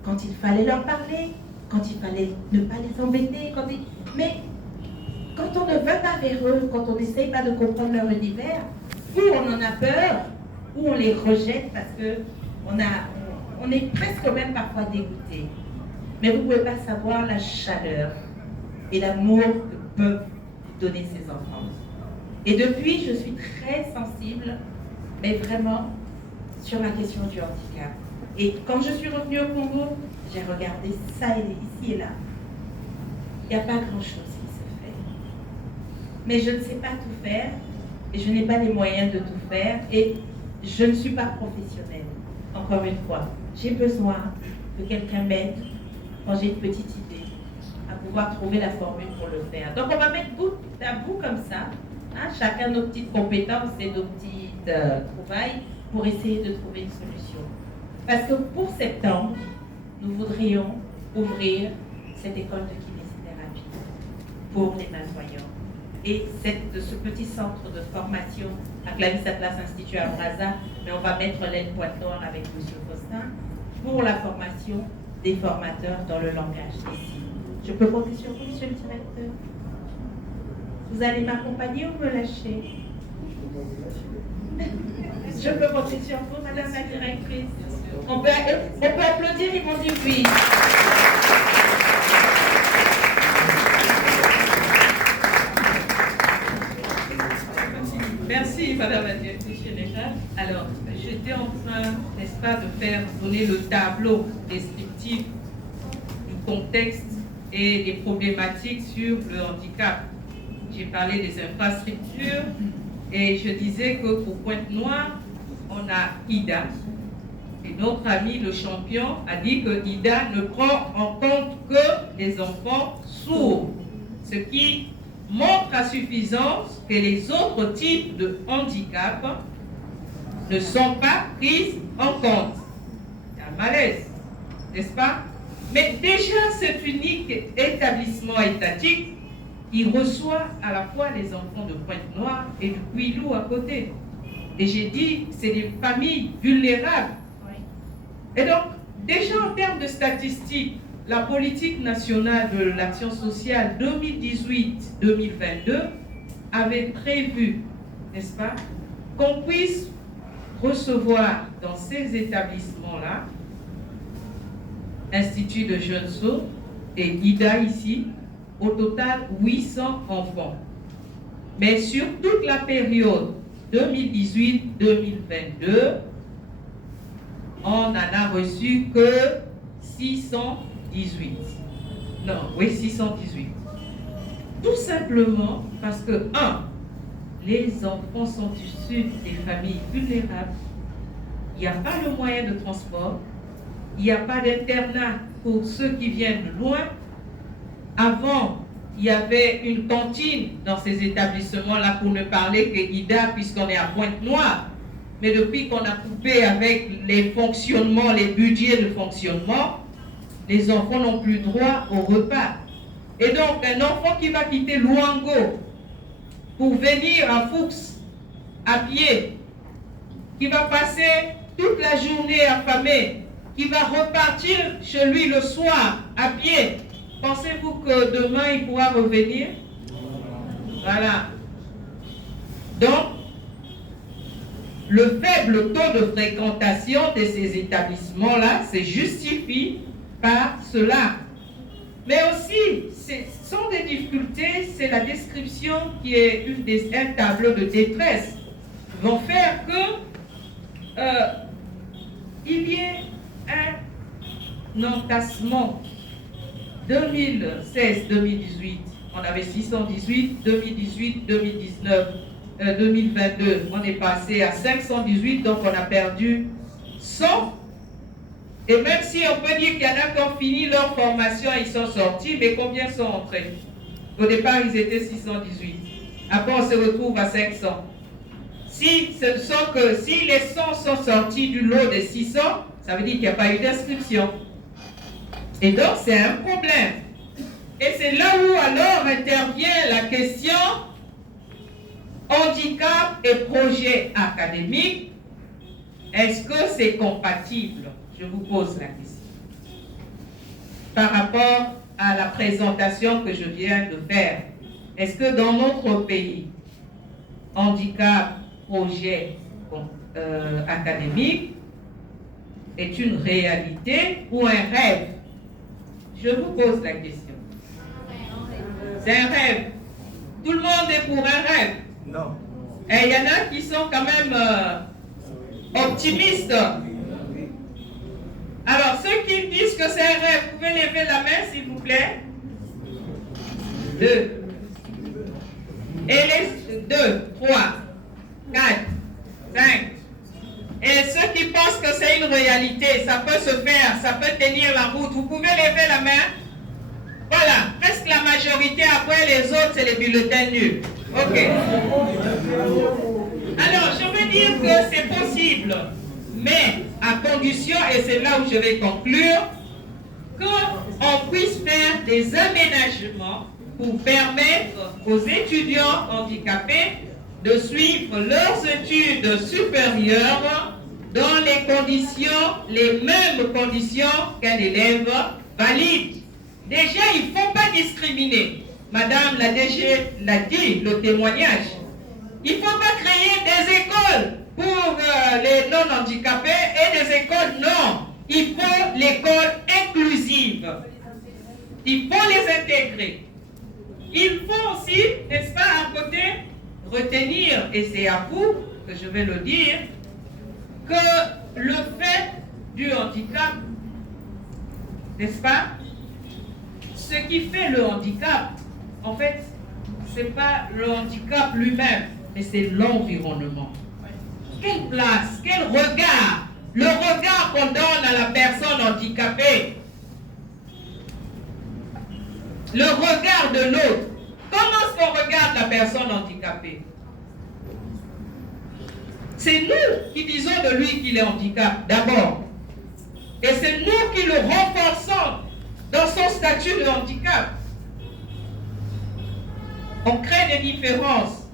quand il fallait leur parler, quand il fallait ne pas les embêter. Mais quand on ne va pas vers eux, quand on n'essaye pas de comprendre leur univers, ou on en a peur, ou on les rejette parce que on est presque même parfois dégoûté. Mais vous ne pouvez pas savoir la chaleur et l'amour que peuvent donner ces enfants. Et depuis, je suis très sensible, mais vraiment, sur la question du handicap. Et quand je suis revenue au Congo, j'ai regardé ça ici et là. Il n'y a pas grand-chose qui se fait. Mais je ne sais pas tout faire, et je n'ai pas les moyens de tout faire, et je ne suis pas professionnelle. Encore une fois, j'ai besoin que quelqu'un m'aide quand j'ai une petite idée à pouvoir trouver la formule pour le faire. Donc on va mettre bout à bout comme ça, hein, chacun nos petites compétences et nos petites trouvailles pour essayer de trouver une solution. Parce que pour septembre, nous voudrions ouvrir cette école de kinésithérapie pour les malvoyants. Et ce petit centre de formation à Clarisse Atlas Institut à Brazza, mais on va mettre l'aile Pointe-Noire avec M. Faustin pour la formation des formateurs dans le langage des signes. Je peux compter sur vous, monsieur le directeur? Vous allez m'accompagner ou me lâcher? Je peux compter sur vous, madame la directrice? On peut applaudir, ils m'ont dit oui. Merci, madame la directrice générale. Alors, j'étais en train, n'est-ce pas, de faire donner le tableau descriptif du contexte et des problématiques sur le handicap. J'ai parlé des infrastructures et je disais que pour Pointe-Noire, on a IDA. Et notre ami le champion a dit que IDA ne prend en compte que les enfants sourds, ce qui montre à suffisance que les autres types de handicap ne sont pas pris en compte. Il y a un malaise, n'est-ce pas? Mais déjà, cet unique établissement étatique, il reçoit à la fois les enfants de Pointe-Noire et du Kouilou à côté. Et j'ai dit, c'est des familles vulnérables. Et donc, déjà en termes de statistiques, la politique nationale de l'action sociale 2018-2022 avait prévu, n'est-ce pas, qu'on puisse recevoir dans ces établissements-là, Institut de Jeunes Sourds et IDA ici, au total 800 enfants. Mais sur toute la période 2018-2022, on n'en a reçu que 618. Non, oui, 618. Tout simplement parce que, les enfants sont issus des familles vulnérables. Il n'y a pas le moyen de transport. Il n'y a pas d'internat pour ceux qui viennent de loin. Avant, il y avait une cantine dans ces établissements-là, pour ne parler que Ida, puisqu'on est à Pointe-Noire. Mais depuis qu'on a coupé avec les fonctionnements, les budgets de fonctionnement, les enfants n'ont plus droit au repas. Et donc, un enfant qui va quitter Luango pour venir à Fuchs à pied, qui va passer toute la journée affamé, qui va repartir chez lui le soir à pied, pensez-vous que demain il pourra revenir? Voilà. Donc, le faible taux de fréquentation de ces établissements-là se justifie par cela. Mais aussi, ce sont des difficultés, c'est la description qui est un tableau de détresse, vont faire que il y ait un entassement. 2016-2018, on avait 618, 2018-2019, 2022, on est passé à 518, donc on a perdu 100. Et même si on peut dire qu'il y en a qui ont fini leur formation, ils sont sortis, mais combien sont entrés? Au départ, ils étaient 618. Après, on se retrouve à 500. Si les 100 sont sortis du lot des 600, ça veut dire qu'il n'y a pas eu d'inscription. Et donc, c'est un problème. Et c'est là où alors intervient la question handicap et projet académique. Est-ce que c'est compatible? Je vous pose la question. Par rapport à la présentation que je viens de faire, est-ce que dans notre pays, handicap, projet académique est une réalité ou un rêve? Je vous pose la question. C'est un rêve. Tout le monde est pour un rêve. Non. Et il y en a qui sont quand même optimistes. Alors, ceux qui disent que c'est un rêve, vous pouvez lever la main, s'il vous plaît. 2. Et les 2, 3, 4, 5. Et ceux qui pensent que c'est une réalité, ça peut se faire, ça peut tenir la route, vous pouvez lever la main. Voilà, presque la majorité, après les autres, c'est les bulletins nuls. Ok. Alors, je veux dire que c'est possible, mais à condition, et c'est là où je vais conclure, qu'on puisse faire des aménagements pour permettre aux étudiants handicapés de suivre leurs études supérieures dans les mêmes conditions qu'un élève valide. Déjà, il ne faut pas discriminer. Madame la DG l'a dit, le témoignage. Il ne faut pas créer des écoles pour les non-handicapés et des écoles non. Il faut l'école inclusive. Il faut les intégrer. Il faut aussi, n'est-ce pas, à côté, retenir, et c'est à vous que je vais le dire, que le fait du handicap, n'est-ce pas, ce qui fait le handicap, en fait, ce n'est pas le handicap lui-même, mais c'est l'environnement. Quelle place, quel regard, le regard qu'on donne à la personne handicapée, le regard de l'autre. Comment est-ce qu'on regarde la personne handicapée? C'est nous qui disons de lui qu'il est handicapé, d'abord. Et c'est nous qui le renforçons dans son statut de handicap. On crée des différences.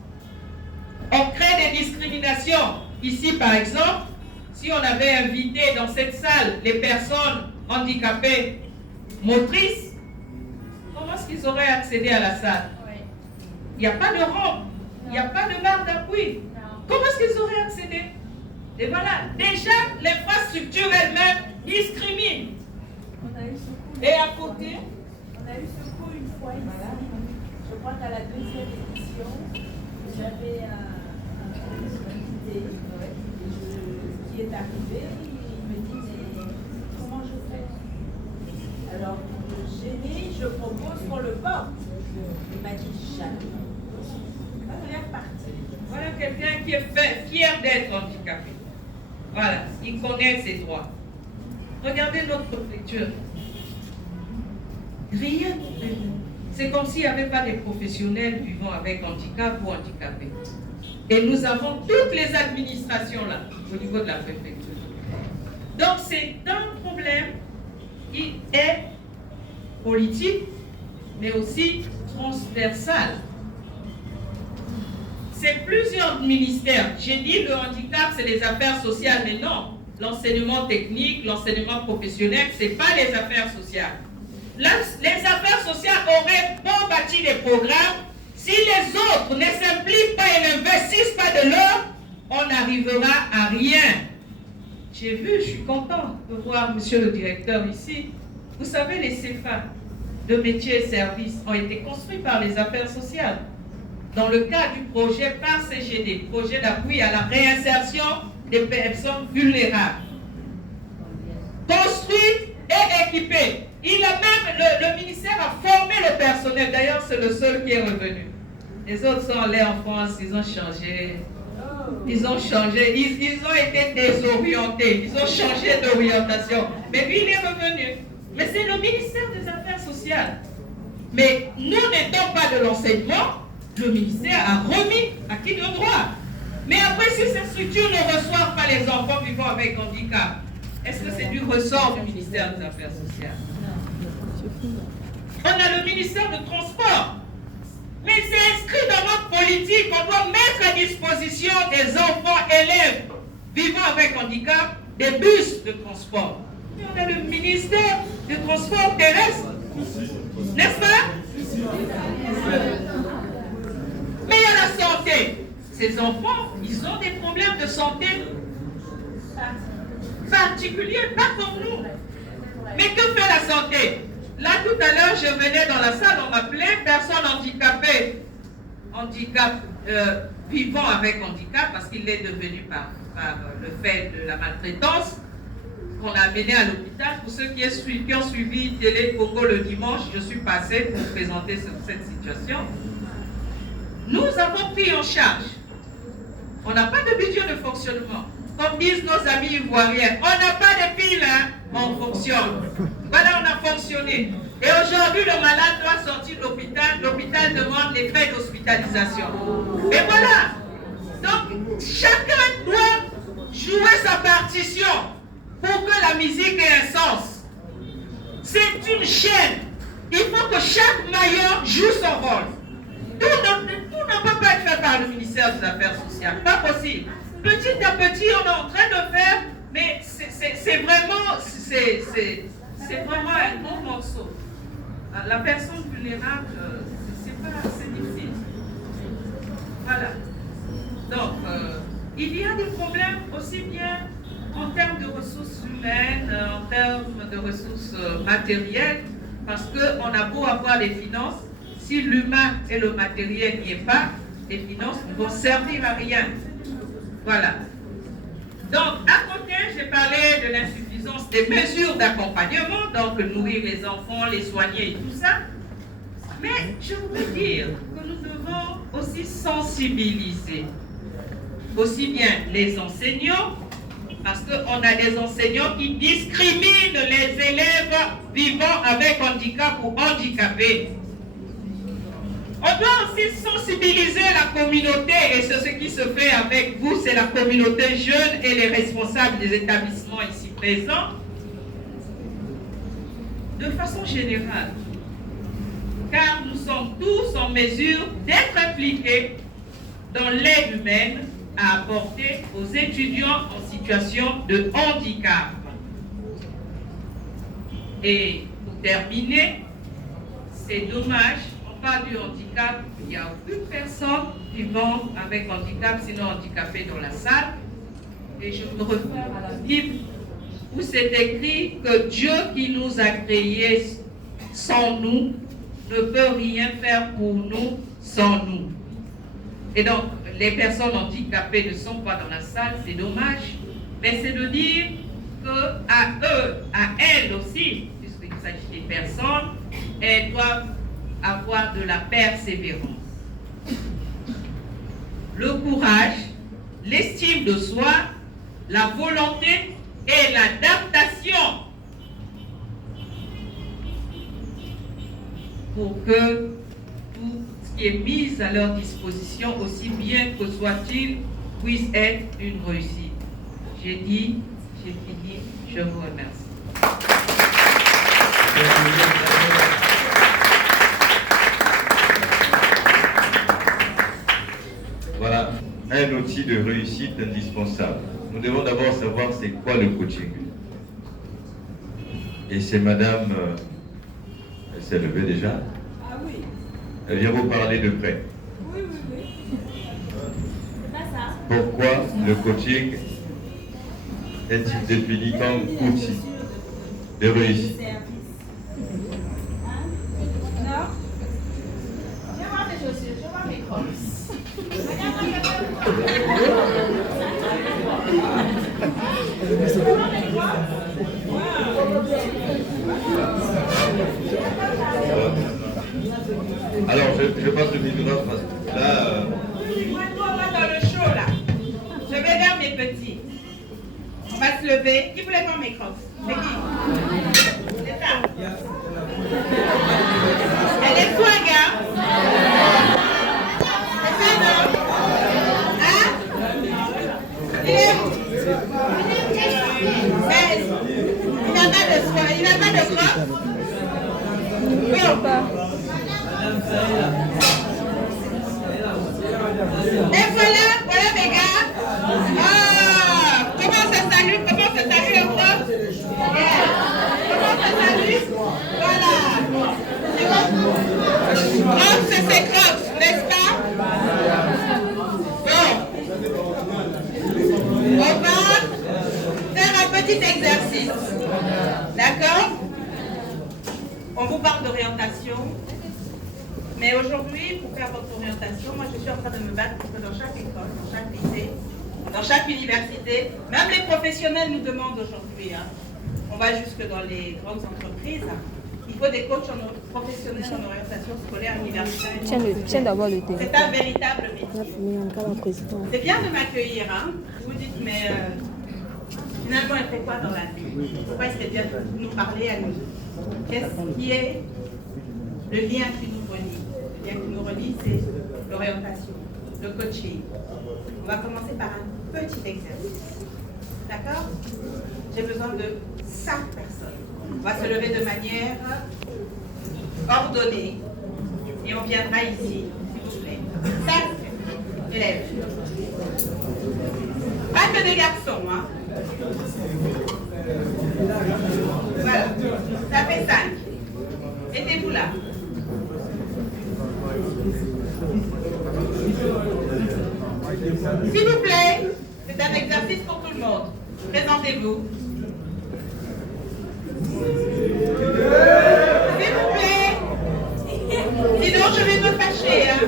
On crée des discriminations. Ici, par exemple, si on avait invité dans cette salle les personnes handicapées motrices, comment est-ce qu'ils auraient accédé à la salle? Il n'y a pas de rampe, il n'y a pas de barre d'appui. Comment est-ce qu'ils auraient accédé? Et voilà, déjà, l'infrastructure elle-même discrimine. Et à côté, On a eu secours une fois ici. Je crois qu'à la deuxième édition, j'avais un invité qui est arrivé. Il me dit je propose qu'on le porte. Il m'a dit jamais. Il est reparti. Voilà quelqu'un qui est fier d'être handicapé. Voilà, il connaît ses droits. Regardez notre préfecture. Rien de fait. C'est comme s'il n'y avait pas des professionnels vivant avec handicap ou handicapés. Et nous avons toutes les administrations là, au niveau de la préfecture. Donc c'est un problème qui est politique, mais aussi transversal. C'est plusieurs ministères. J'ai dit le handicap, c'est les affaires sociales, mais non. L'enseignement technique, l'enseignement professionnel, ce n'est pas les affaires sociales. Les affaires sociales auraient beau bâtir des programmes, si les autres ne s'impliquent pas et n'investissent pas de l'or, on n'arrivera à rien. J'ai vu, je suis content de voir monsieur le directeur ici. Vous savez, les CFA de métiers et services ont été construits par les affaires sociales. Dans le cadre du projet par CGD, projet d'appui à la réinsertion des personnes vulnérables. Construit et équipé. Il a même, le ministère a formé le personnel. D'ailleurs, c'est le seul qui est revenu. Les autres sont allés en France, ils ont changé. Ils ont changé, ils ont été désorientés. Ils ont changé d'orientation. Mais lui, il est revenu. Mais c'est le ministère des Affaires sociales. Mais nous n'étant pas de l'enseignement, le ministère a remis à qui de droit. Mais après, si ces structures ne reçoivent pas les enfants vivant avec handicap, est-ce que c'est du ressort du ministère des Affaires sociales? On a le ministère de Transport. Mais c'est inscrit dans notre politique. On doit mettre à disposition des enfants élèves vivant avec handicap des bus de transport. Et on a le ministère du Transport terrestre. N'est-ce pas? Mais il y a la santé. Ces enfants, ils ont des problèmes de santé particuliers, pas comme nous. Mais que fait la santé? Là, tout à l'heure, je venais dans la salle, on m'appelait personne handicapée. Vivant avec handicap, parce qu'il est devenu par le fait de la maltraitance, qu'on a amené à l'hôpital. Pour ceux qui ont suivi Télé Congo le dimanche, je suis passée pour présenter cette situation. Nous avons pris en charge. On n'a pas de budget de fonctionnement. Comme disent nos amis ivoiriens, on n'a pas de pile, hein, on fonctionne. Voilà, on a fonctionné. Et aujourd'hui, le malade doit sortir de l'hôpital. L'hôpital demande les frais d'hospitalisation. Et voilà. Donc, chacun doit jouer sa partition pour que la musique ait un sens. C'est une chaîne. Il faut que chaque maillon joue son rôle. Tout ne peut pas être fait par le ministère des Affaires sociales. Pas possible. Petit à petit, on est en train de faire, mais c'est vraiment un bon morceau. La personne vulnérable, c'est difficile. Voilà. Donc, il y a des problèmes aussi bien en termes de ressources humaines, en termes de ressources matérielles, parce qu'on a beau avoir les finances, si l'humain et le matériel n'y est pas, les finances ne vont servir à rien. Voilà. Donc, à côté, j'ai parlé de l'insuffisance des mesures d'accompagnement, donc nourrir les enfants, les soigner et tout ça. Mais je voudrais dire que nous devons aussi sensibiliser aussi bien les enseignants, parce qu'on a des enseignants qui discriminent les élèves vivant avec handicap ou handicapés. On doit aussi sensibiliser la communauté, et c'est ce qui se fait avec vous, c'est la communauté jeune et les responsables des établissements ici présents, de façon générale, car nous sommes tous en mesure d'être impliqués dans l'aide humaine à apporter aux étudiants en situation de handicap. Et pour terminer, c'est dommage. On parle du handicap, il n'y a aucune personne vivant avec handicap, sinon handicapée dans la salle. Et je me réfère à la Bible où c'est écrit que Dieu qui nous a créés sans nous ne peut rien faire pour nous sans nous. Et donc, les personnes handicapées ne sont pas dans la salle, c'est dommage. Mais c'est de dire qu'à eux, à elles aussi, puisqu'il s'agit des personnes, elles doivent avoir de la persévérance, le courage, l'estime de soi, la volonté et l'adaptation pour que tout ce qui est mis à leur disposition, aussi bien que soit-il, puisse être une réussite. J'ai dit, j'ai fini, je vous remercie. Voilà, un outil de réussite indispensable. Nous devons d'abord savoir c'est quoi le coaching. Et c'est madame, elle s'est levée déjà. Ah oui. Elle vient vous parler de près. Oui. C'est pas ça. Pourquoi le coaching est-il défini comme outil de réussite? Non. Je vois mes chaussures, je vois mes crocs. Alors, je passe le micro parce que là... Moi, on va dans le show là. Je vais vers mes petits. On va se lever. Qui voulait voir mes crocs? C'est qui? C'est ça. Elle est swag, hein? C'est ça, non? Hein? Il est où? Il n'a pas de swag, il n'a pas de crocs? Bon. Et voilà mes gars. Ah, comment ça salue le prof? Yeah. Comment ça salue? Voilà. Crocs, c'est ses crocs, n'est-ce pas? Bon. On va faire un petit exercice. D'accord? On vous parle d'orientation. Mais aujourd'hui, pour faire votre orientation, moi je suis en train de me battre parce que dans chaque école, dans chaque lycée, dans chaque université, même les professionnels nous demandent aujourd'hui, hein, on va jusque dans les grandes entreprises, il faut des coachs professionnels en orientation scolaire, universitaire. Tiens d'abord le thé. C'est un véritable métier. C'est bien de m'accueillir, hein. Vous dites, mais finalement, elle fait quoi dans la vie? Pourquoi est-ce qu'elle vient nous parler à nous? Qu'est-ce qui est le lien qui nous relie? Le lien qui nous relie, c'est l'orientation, le coaching. On va commencer par un petit exercice. D'accord? J'ai besoin de 5 personnes. On va se lever de manière ordonnée et on viendra ici, s'il vous plaît. 5 élèves. Pas que des garçons, hein? Voilà, ça fait 5. Mettez-vous là. S'il vous plaît, c'est un exercice pour tout le monde. Présentez-vous. S'il vous plaît. Sinon, je vais me fâcher. Hein.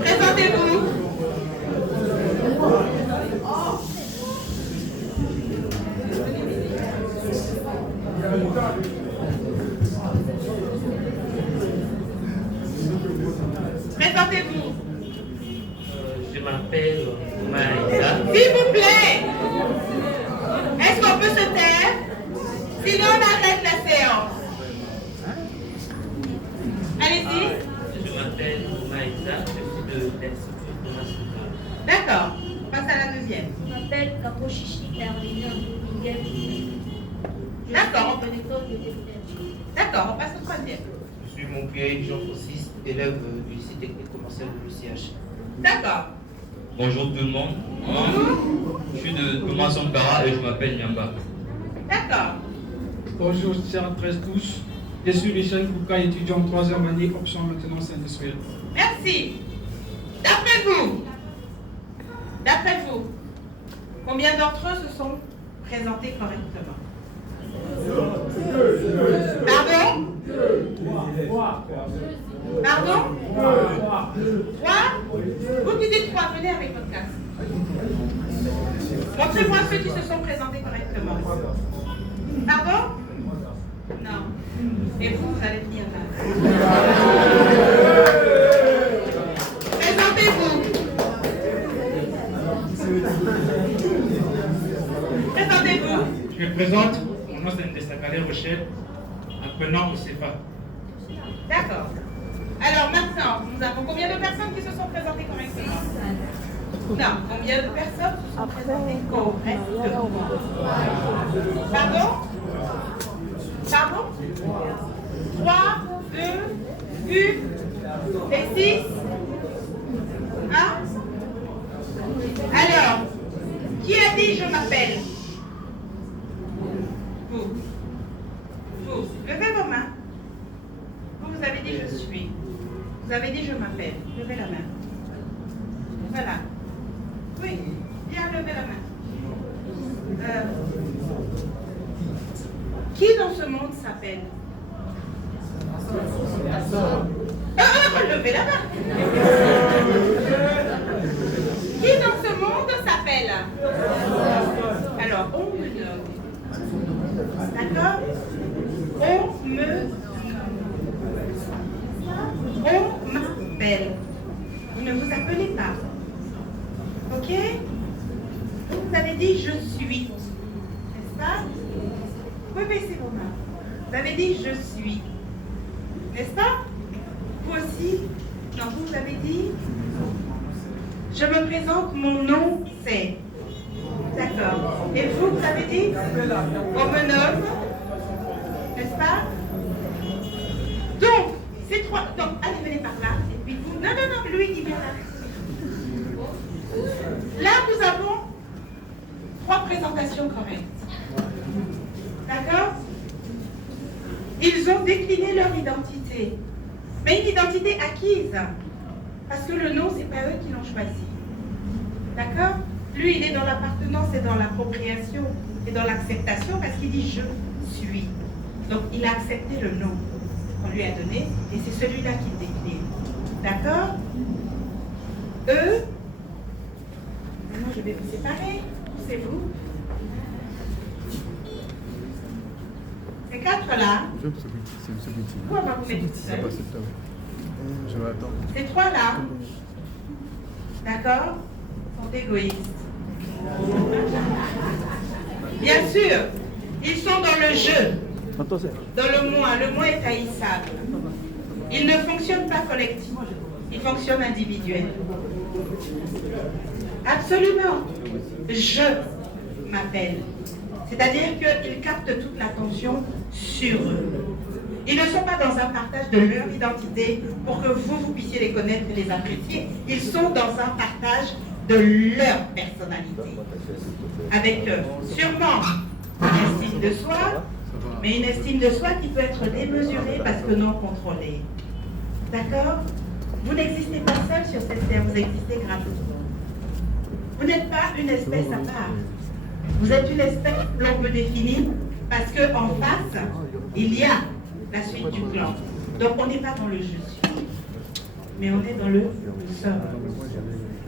Présentez-vous. Présentez-vous. Je m'appelle Maïda. S'il vous plaît. Est-ce qu'on peut se taire? Sinon, on arrête la séance. Allez-y. Je m'appelle Maïda, je suis de l'Institut national. D'accord. On passe à la deuxième. Je m'appelle Kaposhishi Carolina Miguel. D'accord. De l'école de vétérinaire. D'accord, on passe au troisième. Je suis Montpellier Jean Francis, élève du lycée technique commercial de l'UCH. D'accord. Bonjour tout le monde. Je suis de Thomas Sankara et je m'appelle Nyamba. D'accord. Bonjour, chers tous. Je suis Michel Kouka, étudiant en 3e année, option maintenance industrielle. Merci. D'après vous, combien d'entre eux se sont présentés correctement? Pardon? Pardon? 3? Vous qui dites 3, venez avec votre classe. Montrez-moi ceux qui se sont présentés correctement. Pardon? Non. Et vous, vous allez venir là. Présentez-vous. Présentez-vous. Je me présente, mon nom c'est Ndesakale Rochelle, apprenant au CEFA. D'accord. Alors maintenant, nous avons combien de personnes qui se sont présentées correctement? Non, combien de personnes se sont présentées correctement? Pardon? Pardon? 3, 2, 1, et 6? Hein? Alors, qui a dit je m'appelle? Vous. Vous. Levez vos mains. Vous avez dit je suis. Vous avez dit je m'appelle. Levez la main. Voilà. Oui, bien levez la main. Qui dans ce monde s'appelle? Levez la main. Qui dans ce monde s'appelle? Alors, on me nomme. D'accord? On me nomme. On m'appelle. Vous ne vous appelez pas. Ok? Vous avez dit je suis. N'est-ce pas? Oui, baissez vos mains. Vous avez dit je suis. N'est-ce pas? Vous aussi? Non, vous avez dit je me présente, mon nom c'est. D'accord. Et vous, vous avez dit on me nomme. N'est-ce pas? Donc, ces trois. Donc, allez, venez par là. Et puis vous. Non, non, non, lui, il vient là. Là, nous avons 3 présentations correctes. D'accord? Ils ont décliné leur identité. Mais une identité acquise. Parce que le nom, ce n'est pas eux qui l'ont choisi. D'accord? Lui, il est dans l'appartenance et dans l'appropriation et dans l'acceptation parce qu'il dit je suis. Donc, il a accepté le nom qu'on lui a donné et c'est celui-là qu'il décline. D'accord? Eux, maintenant je vais vous séparer. C'est vous. Ces 4-là, où on va vous mettre tout seul? Ces 3-là, d'accord, sont égoïstes. Bien sûr, ils sont dans le jeu, dans le moi. Le moi est haïssable. Ils ne fonctionnent pas collectivement, ils fonctionnent individuellement. Absolument. Je m'appelle. C'est-à-dire qu'ils captent toute l'attention sur eux. Ils ne sont pas dans un partage de leur identité pour que vous puissiez les connaître et les apprécier. Ils sont dans un partage de leur personnalité. Avec sûrement une estime de soi, mais une estime de soi qui peut être démesurée parce que non contrôlée. D'accord? Vous n'existez pas seul sur cette terre, vous existez gratuitement. Vous n'êtes pas une espèce à part. Vous êtes une espèce l'on peut définir parce qu'en face, il y a la suite du clan. Donc on n'est pas dans le je suis, mais on est dans le nous sommes.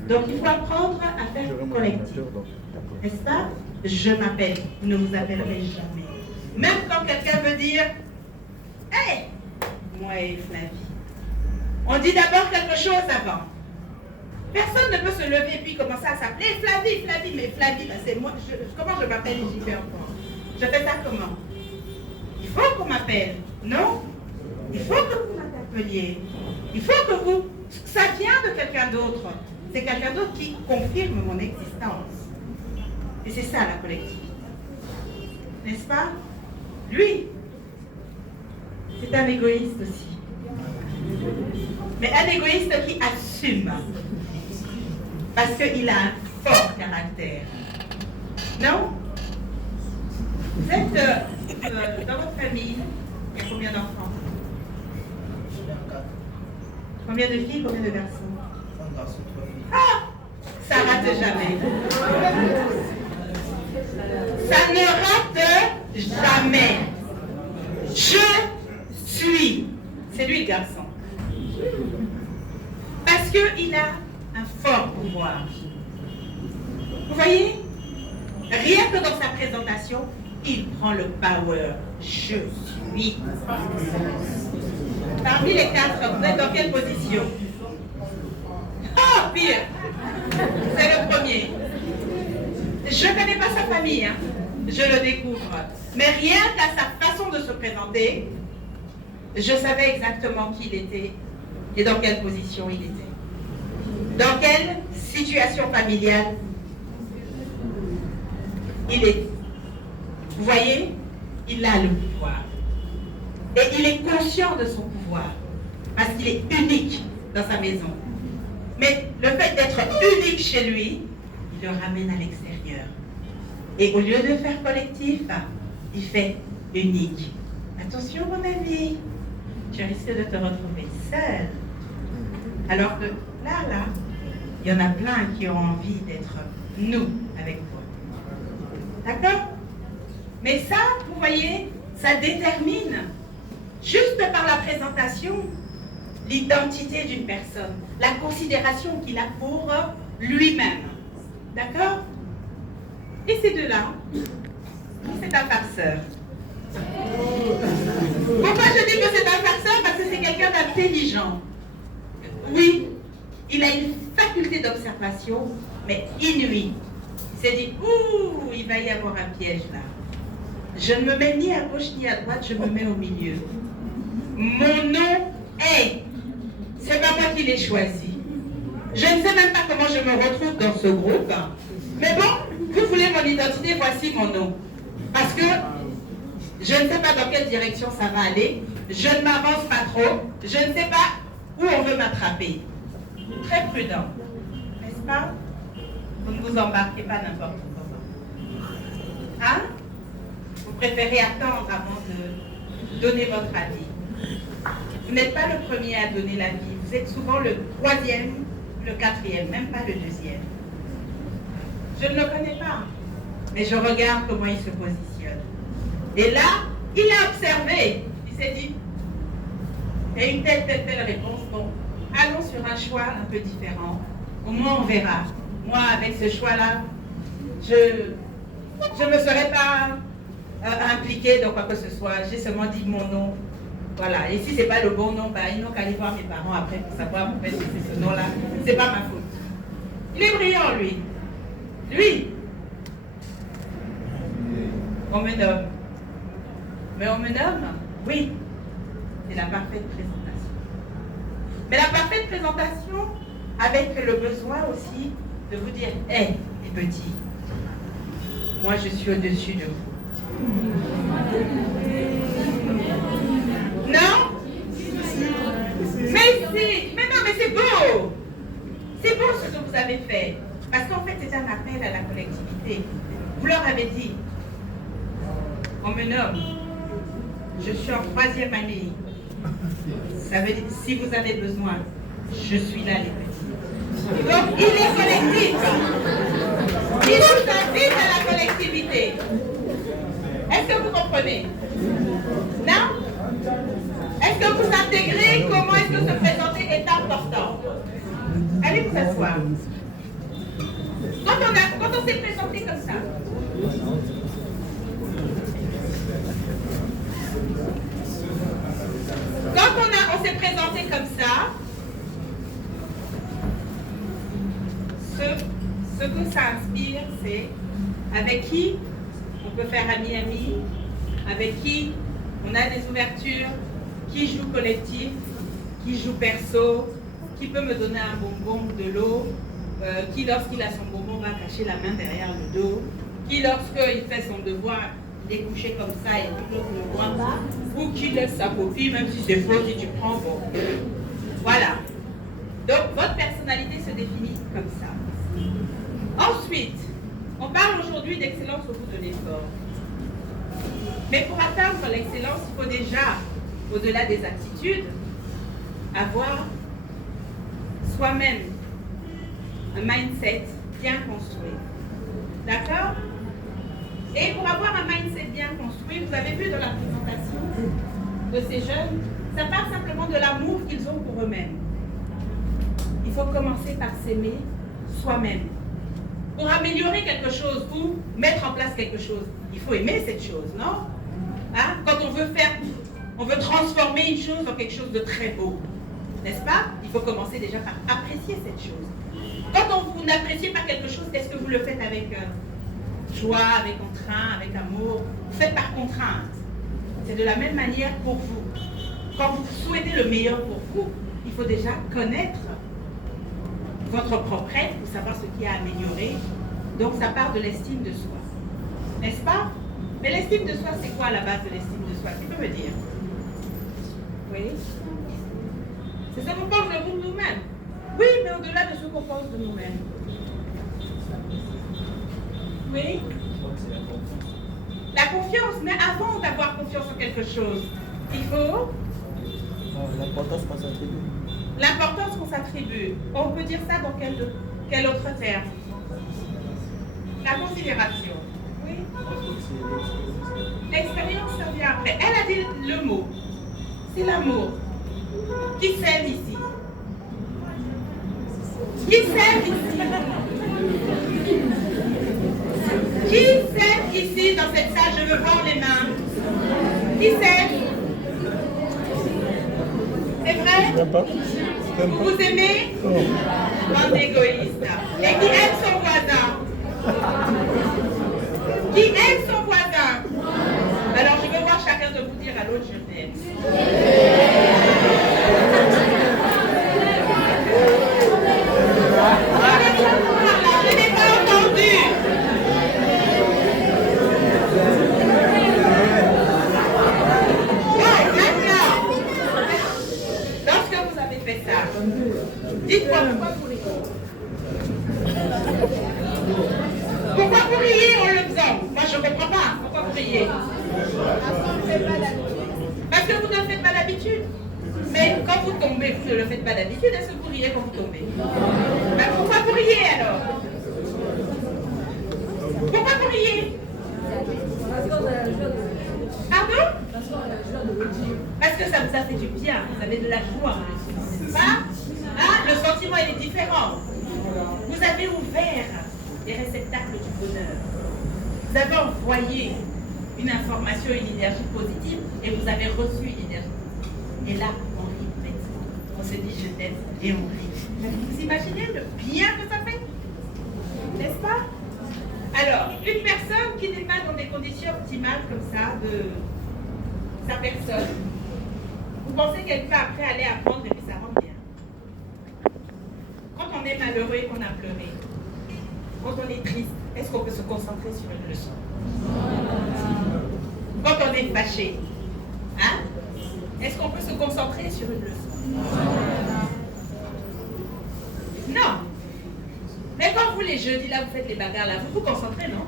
Donc il faut apprendre à faire collectif. N'est-ce pas? Je m'appelle. Vous ne vous appellerez jamais. Même quand quelqu'un veut dire « Hey, moi et Flavie », on dit d'abord quelque chose avant. Personne ne peut se lever et puis commencer à s'appeler Flavie, Flavie, mais Flavie, là, c'est moi. Comment je m'appelle et j'y fais encore? Je fais ça comment? Il faut qu'on m'appelle, non? Il faut que vous m'appeliez. Il faut que vous... Ça vient de quelqu'un d'autre. C'est quelqu'un d'autre qui confirme mon existence. Et c'est ça la collectivité. N'est-ce pas? Lui, c'est un égoïste aussi. Mais un égoïste qui assume. Parce qu'il a un fort caractère. Non? Vous êtes dans votre famille, il y a combien d'enfants? Combien de filles, combien de garçons? Ah! Ça rate jamais. Ça ne rate jamais. Je suis. C'est lui le garçon. Parce qu'il a un fort pouvoir. Vous voyez? Rien que dans sa présentation, il prend le power. Je suis. Parmi les quatre, vous êtes dans quelle position? Oh, pire. C'est le premier. Je ne connais pas sa famille, hein. Je le découvre. Mais rien qu'à sa façon de se présenter, je savais exactement qui il était et dans quelle position il était. Dans quelle situation familiale il est. Vous voyez, il a le pouvoir. Et il est conscient de son pouvoir. Parce qu'il est unique dans sa maison. Mais le fait d'être unique chez lui, il le ramène à l'extérieur. Et au lieu de faire collectif, il fait unique. Attention mon ami, tu risques de te retrouver seul. Alors que là, il y en a plein qui ont envie d'être nous avec toi. D'accord? Mais ça, vous voyez, ça détermine, juste par la présentation, l'identité d'une personne, la considération qu'il a pour lui-même. D'accord? Et ces deux-là, c'est un farceur. Pourquoi je dis que c'est un farceur? Parce que c'est quelqu'un d'intelligent. Oui, il a une faculté d'observation, mais inouïe. Il s'est dit, ouh, il va y avoir un piège là. Je ne me mets ni à gauche ni à droite, je me mets au milieu. Mon nom est, c'est pas moi qui l'ai choisi. Je ne sais même pas comment je me retrouve dans ce groupe. Mais bon, vous voulez mon identité, voici mon nom. Parce que je ne sais pas dans quelle direction ça va aller. Je ne m'avance pas trop. Je ne sais pas où on veut m'attraper. Très prudent, n'est-ce pas? Vous ne vous embarquez pas n'importe comment. Hein? Vous préférez attendre avant de donner votre avis. Vous n'êtes pas le premier à donner l'avis. Vous êtes souvent le troisième, le quatrième, même pas le deuxième. Je ne le connais pas, mais je regarde comment il se positionne. Et là, il a observé. Il s'est dit, il y a une telle réponse. Bon, allons sur un choix un peu différent. Au moins, on verra. Moi, avec ce choix-là, je ne me serais pas impliquée dans quoi que ce soit. J'ai seulement dit mon nom. Voilà. Et si ce n'est pas le bon nom, bah, ils n'ont qu'à aller voir mes parents après pour savoir en fait si c'est ce nom-là. Ce n'est pas ma faute. Il est brillant, lui. Lui. On me nomme. Mais on me nomme, oui. C'est la parfaite présentation. Mais la parfaite présentation avec le besoin aussi de vous dire, hé, les petits, moi je suis au-dessus de vous. Non? Mais non, mais c'est beau. C'est beau ce que vous avez fait. Parce qu'en fait, c'est un appel à la collectivité. Vous leur avez dit, on me nomme, je suis en 3e année. Ça veut dire, si vous avez besoin, je suis là, les petits. Donc, il est collectif. Il vous invite à la collectivité. Est-ce que vous comprenez? Non? Est-ce que vous intégrez comment est-ce que se présenter est important? Allez vous asseoir. Quand on s'est présenté comme ça, on s'est présenté comme ça, ce que ça inspire, c'est avec qui on peut faire ami-ami, avec qui on a des ouvertures, qui joue collectif, qui joue perso, qui peut me donner un bonbon ou de l'eau, qui lorsqu'il a son bonbon va cacher la main derrière le dos, qui lorsqu'il fait son devoir, il est couché comme ça et tout l'autre ne voit pas, ou qui laisse sa copie, même si c'est faux, si tu prends, bon. Voilà. Donc votre personnalité se définit comme ça. Ensuite, on parle aujourd'hui d'excellence au bout de l'effort. Mais pour atteindre l'excellence, il faut déjà, au-delà des aptitudes, avoir soi-même un mindset bien construit. D'accord? Et pour avoir un mindset bien construit, vous avez vu dans la présentation de ces jeunes, ça part simplement de l'amour qu'ils ont pour eux-mêmes. Il faut commencer par s'aimer soi-même. Pour améliorer quelque chose ou mettre en place quelque chose, il faut aimer cette chose, non? Hein? Quand on veut transformer une chose en quelque chose de très beau, n'est-ce pas? Il faut commencer déjà par apprécier cette chose. Quand vous n'appréciez pas quelque chose, est-ce que vous le faites avec joie, avec entrain, avec amour? Vous faites par contrainte. C'est de la même manière pour vous. Quand vous souhaitez le meilleur pour vous, il faut déjà connaître votre propre être pour savoir ce qui a amélioré. Donc ça part de l'estime de soi. N'est-ce pas? Mais l'estime de soi, c'est quoi à la base de l'estime de soi? Qui peut me dire? Oui? C'est ce qu'on pense de vous, nous-mêmes. Oui, mais au-delà de ce qu'on pense de nous-mêmes. Oui? La confiance, mais avant d'avoir confiance en quelque chose, il faut... L'importance qu'on s'attribue. L'importance qu'on s'attribue. On peut dire ça dans quel autre terme? La considération. Oui? L'expérience, ça vient après. Elle a dit le mot. C'est l'amour. Qui s'aime ici? Qui s'aime ici? Qui s'aime ici dans cette salle? Je veux voir les mains. Qui s'aime? C'est vrai? Vous aimez? Bande d'égoïstes. Et qui aime son voisin? Qui aime son voisin? Alors je veux voir chacun de vous dire à l'autre, je t'aime. Je n'ai pas entendu. Lorsque vous avez fait ça, dites-moi pourquoi vous riez. Pourquoi vous riez en le faisant? Moi je ne comprends pas. Pourquoi vous riez? Parce que vous ne le faites pas d'habitude. Mais quand vous tombez, vous ne le faites pas d'habitude. Est-ce que vous riez quand vous tombez? Ben, pourquoi vous riez alors? Pourquoi vous riez? Pardon? Parce que ça vous a fait du bien. Vous avez de la joie. Hein? Le sentiment il est différent. Vous avez ouvert les réceptacles du bonheur. Vous avez envoyé une information, une énergie positive et vous avez reçu une énergie positive. Et là, on rit maintenant. On se dit je t'aime et on rit. Vous imaginez le bien que ça fait? N'est-ce pas? Alors, une personne qui n'est pas dans des conditions optimales comme ça de sa personne, vous pensez qu'elle peut après aller apprendre et puis ça rend bien? Quand on est malheureux et qu'on a pleuré, quand on est triste, est-ce qu'on peut se concentrer sur une leçon? Quand on est fâché, hein? Est-ce qu'on peut se concentrer sur une leçon? Non. Mais quand vous les jeudis, là, vous faites les bagarres, là, vous vous concentrez, non?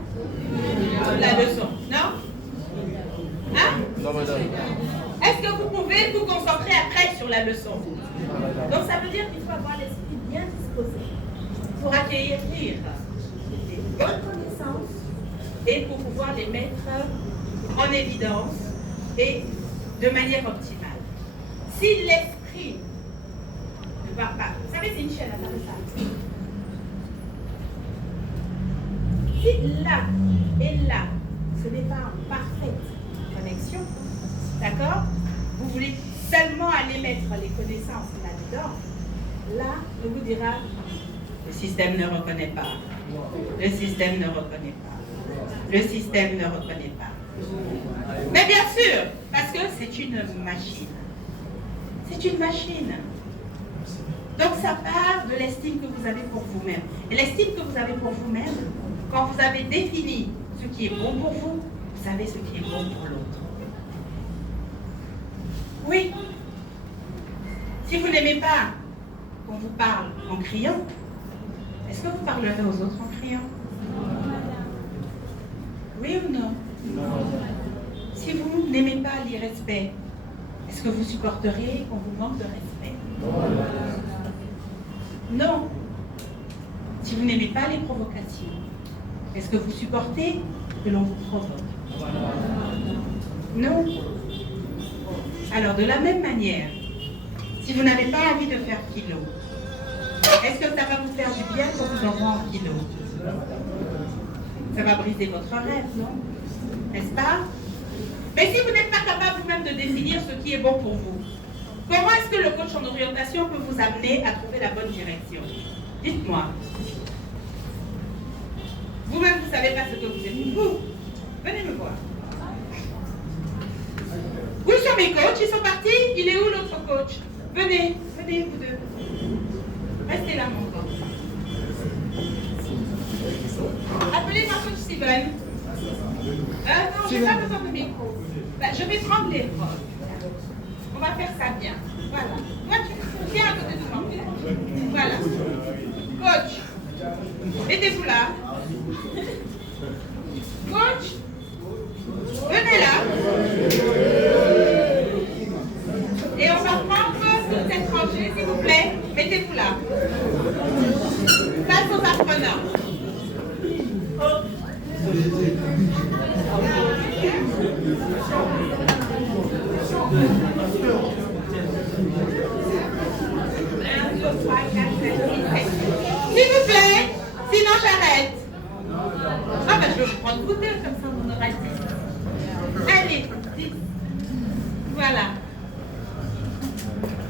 La leçon, non? Hein? Non, madame. Est-ce que vous pouvez vous concentrer après sur la leçon? Donc ça veut dire qu'il faut avoir l'esprit bien disposé pour accueillir des bonnes connaissances et pour pouvoir les mettre en évidence et de manière optimale. Si l'esprit ne va pas, vous savez, c'est une chaîne à ça. Si là et là, ce n'est pas en parfaite connexion, d'accord? Vous voulez seulement aller mettre les connaissances là-dedans, là, on vous dira, le système ne reconnaît pas. Le système ne reconnaît pas. Le système ne reconnaît pas. Mais bien sûr, parce que c'est une machine. C'est une machine. Donc ça part de l'estime que vous avez pour vous-même. Et l'estime que vous avez pour vous-même, quand vous avez défini ce qui est bon pour vous, vous savez ce qui est bon pour l'autre. Oui. Si vous n'aimez pas qu'on vous parle en criant, est-ce que vous parlerez aux autres en criant? Oui ou non? Si vous n'aimez pas l'irrespect, est-ce que vous supporteriez qu'on vous manque de respect? Non. Si vous n'aimez pas les provocations, est-ce que vous supportez que l'on vous provoque? Non. Alors, de la même manière, si vous n'avez pas envie de faire kilo, est-ce que ça va vous faire du bien quand vous envoie en kilo? Ça va briser votre rêve, non? N'est-ce pas? Mais si vous n'êtes pas capable vous-même de définir ce qui est bon pour vous, comment est-ce que le coach en orientation peut vous amener à trouver la bonne direction? Dites-moi. Vous-même, vous ne savez pas ce que vous êtes. Vous, venez me voir. Où sont mes coachs? Ils sont partis? Il est où l'autre coach? Venez, venez vous deux. Restez là, mon coach. Appelez-moi coach Steven. Non, je n'ai pas besoin de micro. Je vais prendre les rôles. On va faire ça bien. Voilà. Toi, tu viens à côté de moi. Voilà. Coach, mettez-vous là. Coach, venez là. Et on va prendre cette rangée, s'il vous plaît. Mettez-vous là. Face aux apprenants. S'il vous plaît, sinon j'arrête. Ah ben je vais vous prendre vous deux, comme ça on aura 10. Allez, 10. Voilà.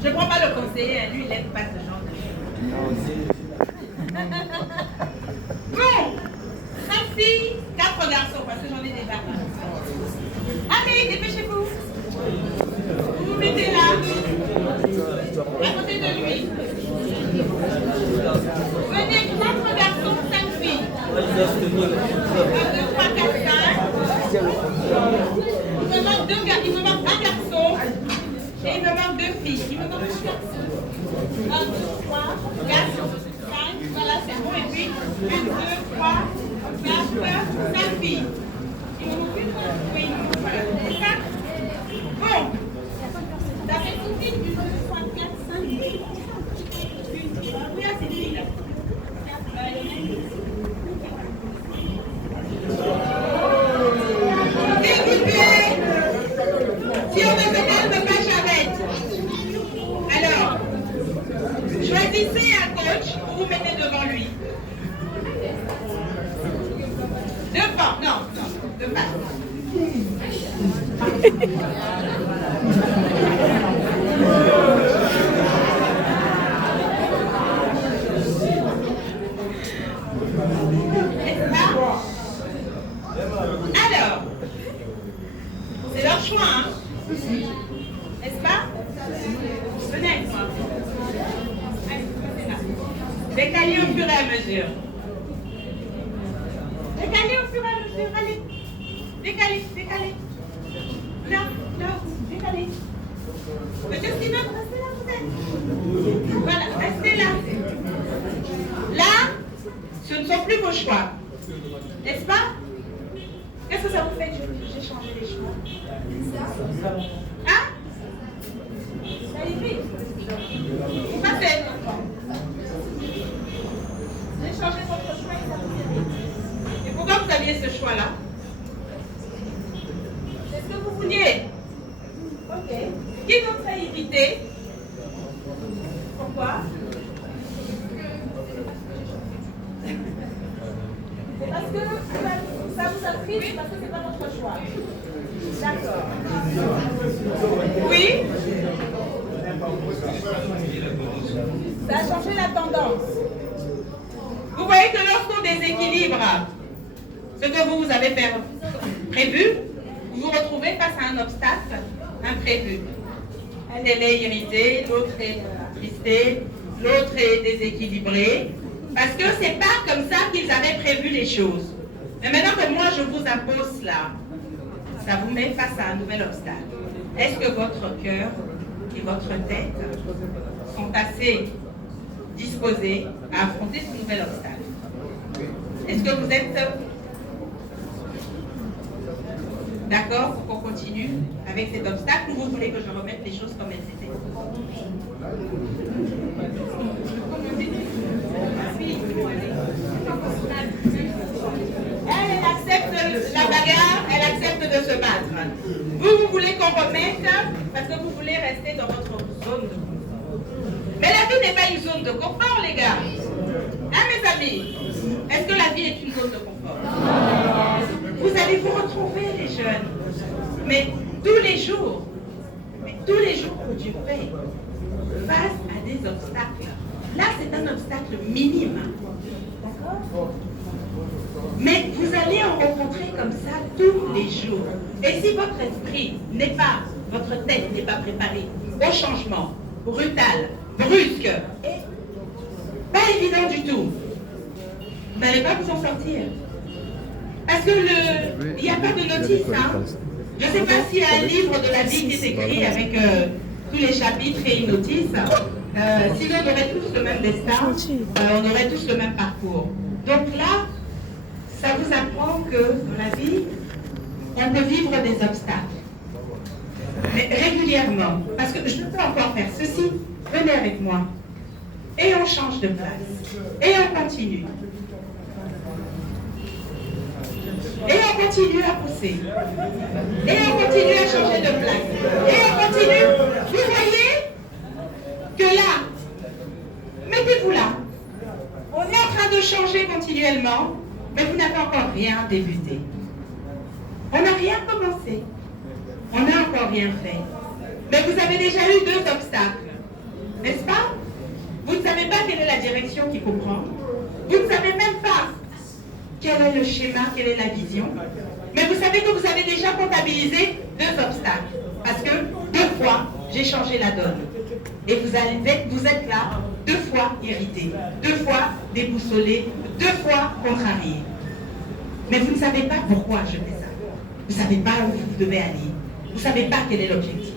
Je ne prends pas le conseiller, lui il n'aime pas ce genre de choses. Bon, 5 filles, 4 garçons, parce que j'en ai des barres. Allez, dépêchez-vous. Vous vous mettez là, à côté de lui. Venez, 4 garçons, 5 filles. 1, 2, 3, 4, 5. Il me manque 2 garçons, il me manque un garçon. Et il me manque 2 filles. Il me manque 2 garçons. 1, 2, 3, 4, 5. Voilà, c'est bon. Et puis, 1, 2, 3, 4, 5 filles. Il me manque une. Oui, il me manque, voilà. C'est ça? Bon. Ça fait tout vite. 1, 2, 3, 4, 5 filles. Oui, c'est filles là. Écoutez, si on ne se calme pas, j'arrête. Alors, choisissez un coach pour vous mettre devant lui. Devant, non, devant. Alors, c'est leur choix, hein? N'est-ce pas? Venez avec moi. Allez, passez là. Décalez au fur et à mesure. Décalez au fur et à mesure, allez. Décalez, décalez. Non, décalez. Monsieur Steven, restez là, vous êtes. Voilà, restez là. Là, ce ne sont plus vos choix. N'est-ce pas? Qu'est-ce que ça vous fait que j'ai changé les choix? Hein? Allez vite. Passez. J'ai changé votre choix et ça vous fait vite. Et pourquoi vous aviez ce choix-là? C'est ce que vous vouliez? Ok. Qui d'autre a évité? Pourquoi? C'est parce que ça vous a pris, c'est parce que c'est pas votre choix. D'accord. Oui? Ça a changé la tendance. Vous voyez que lorsqu'on déséquilibre ce que vous avez prévu, vous vous retrouvez face à un obstacle imprévu. Elle est irritée, l'autre est attristée, l'autre est déséquilibrée. Parce que c'est pas comme ça qu'ils avaient prévu les choses. Mais maintenant que moi je vous impose cela, ça vous met face à un nouvel obstacle. Est-ce que votre cœur et votre tête sont assez disposés à affronter ce nouvel obstacle? Est-ce que vous êtes d'accord pour qu'on continue avec cet obstacle ou vous voulez que je remette les choses comme elles étaient? Elle accepte la bagarre, elle accepte de se battre. Vous voulez qu'on remette parce que vous voulez rester dans votre zone de confort. Mais la vie n'est pas une zone de confort, les gars. Hein, mes amis? Est-ce que la vie est une zone de confort? Vous allez vous retrouver, les jeunes. Mais tous les jours que Dieu fait face à des obstacles. Là, c'est un obstacle minime. D'accord? Mais vous allez en rencontrer comme ça tous les jours. Et si votre esprit n'est pas, votre tête n'est pas préparée au changement brutal, brusque et pas évident du tout, vous n'allez pas vous en sortir. Parce que il n'y a pas de notice. Hein? Je ne sais pas s'il y a un livre de la vie qui est écrit avec tous les chapitres et une notice. Sinon, on aurait tous le même destin, on aurait tous le même parcours. Donc là, ça vous apprend que dans la vie, on peut vivre des obstacles. Mais régulièrement, parce que je peux encore faire ceci, venez avec moi. Et on change de place. Et on continue. Et on continue à pousser. Et on continue à changer de place. Et on continue. Vous voyez que là, mettez-vous là. On est en train de changer continuellement, mais vous n'avez encore rien débuté. On n'a rien commencé. On n'a encore rien fait. Mais vous avez déjà eu 2 obstacles. N'est-ce pas? Vous ne savez pas quelle est la direction qu'il faut prendre. Vous ne savez même pas quel est le schéma, quelle est la vision. Mais vous savez que vous avez déjà comptabilisé 2 obstacles. Parce que 2 fois, j'ai changé la donne. Et vous êtes là, 2 fois irrité, 2 fois déboussolé, 2 fois contrarié. Mais vous ne savez pas pourquoi je fais ça. Vous ne savez pas où vous devez aller. Vous ne savez pas quel est l'objectif.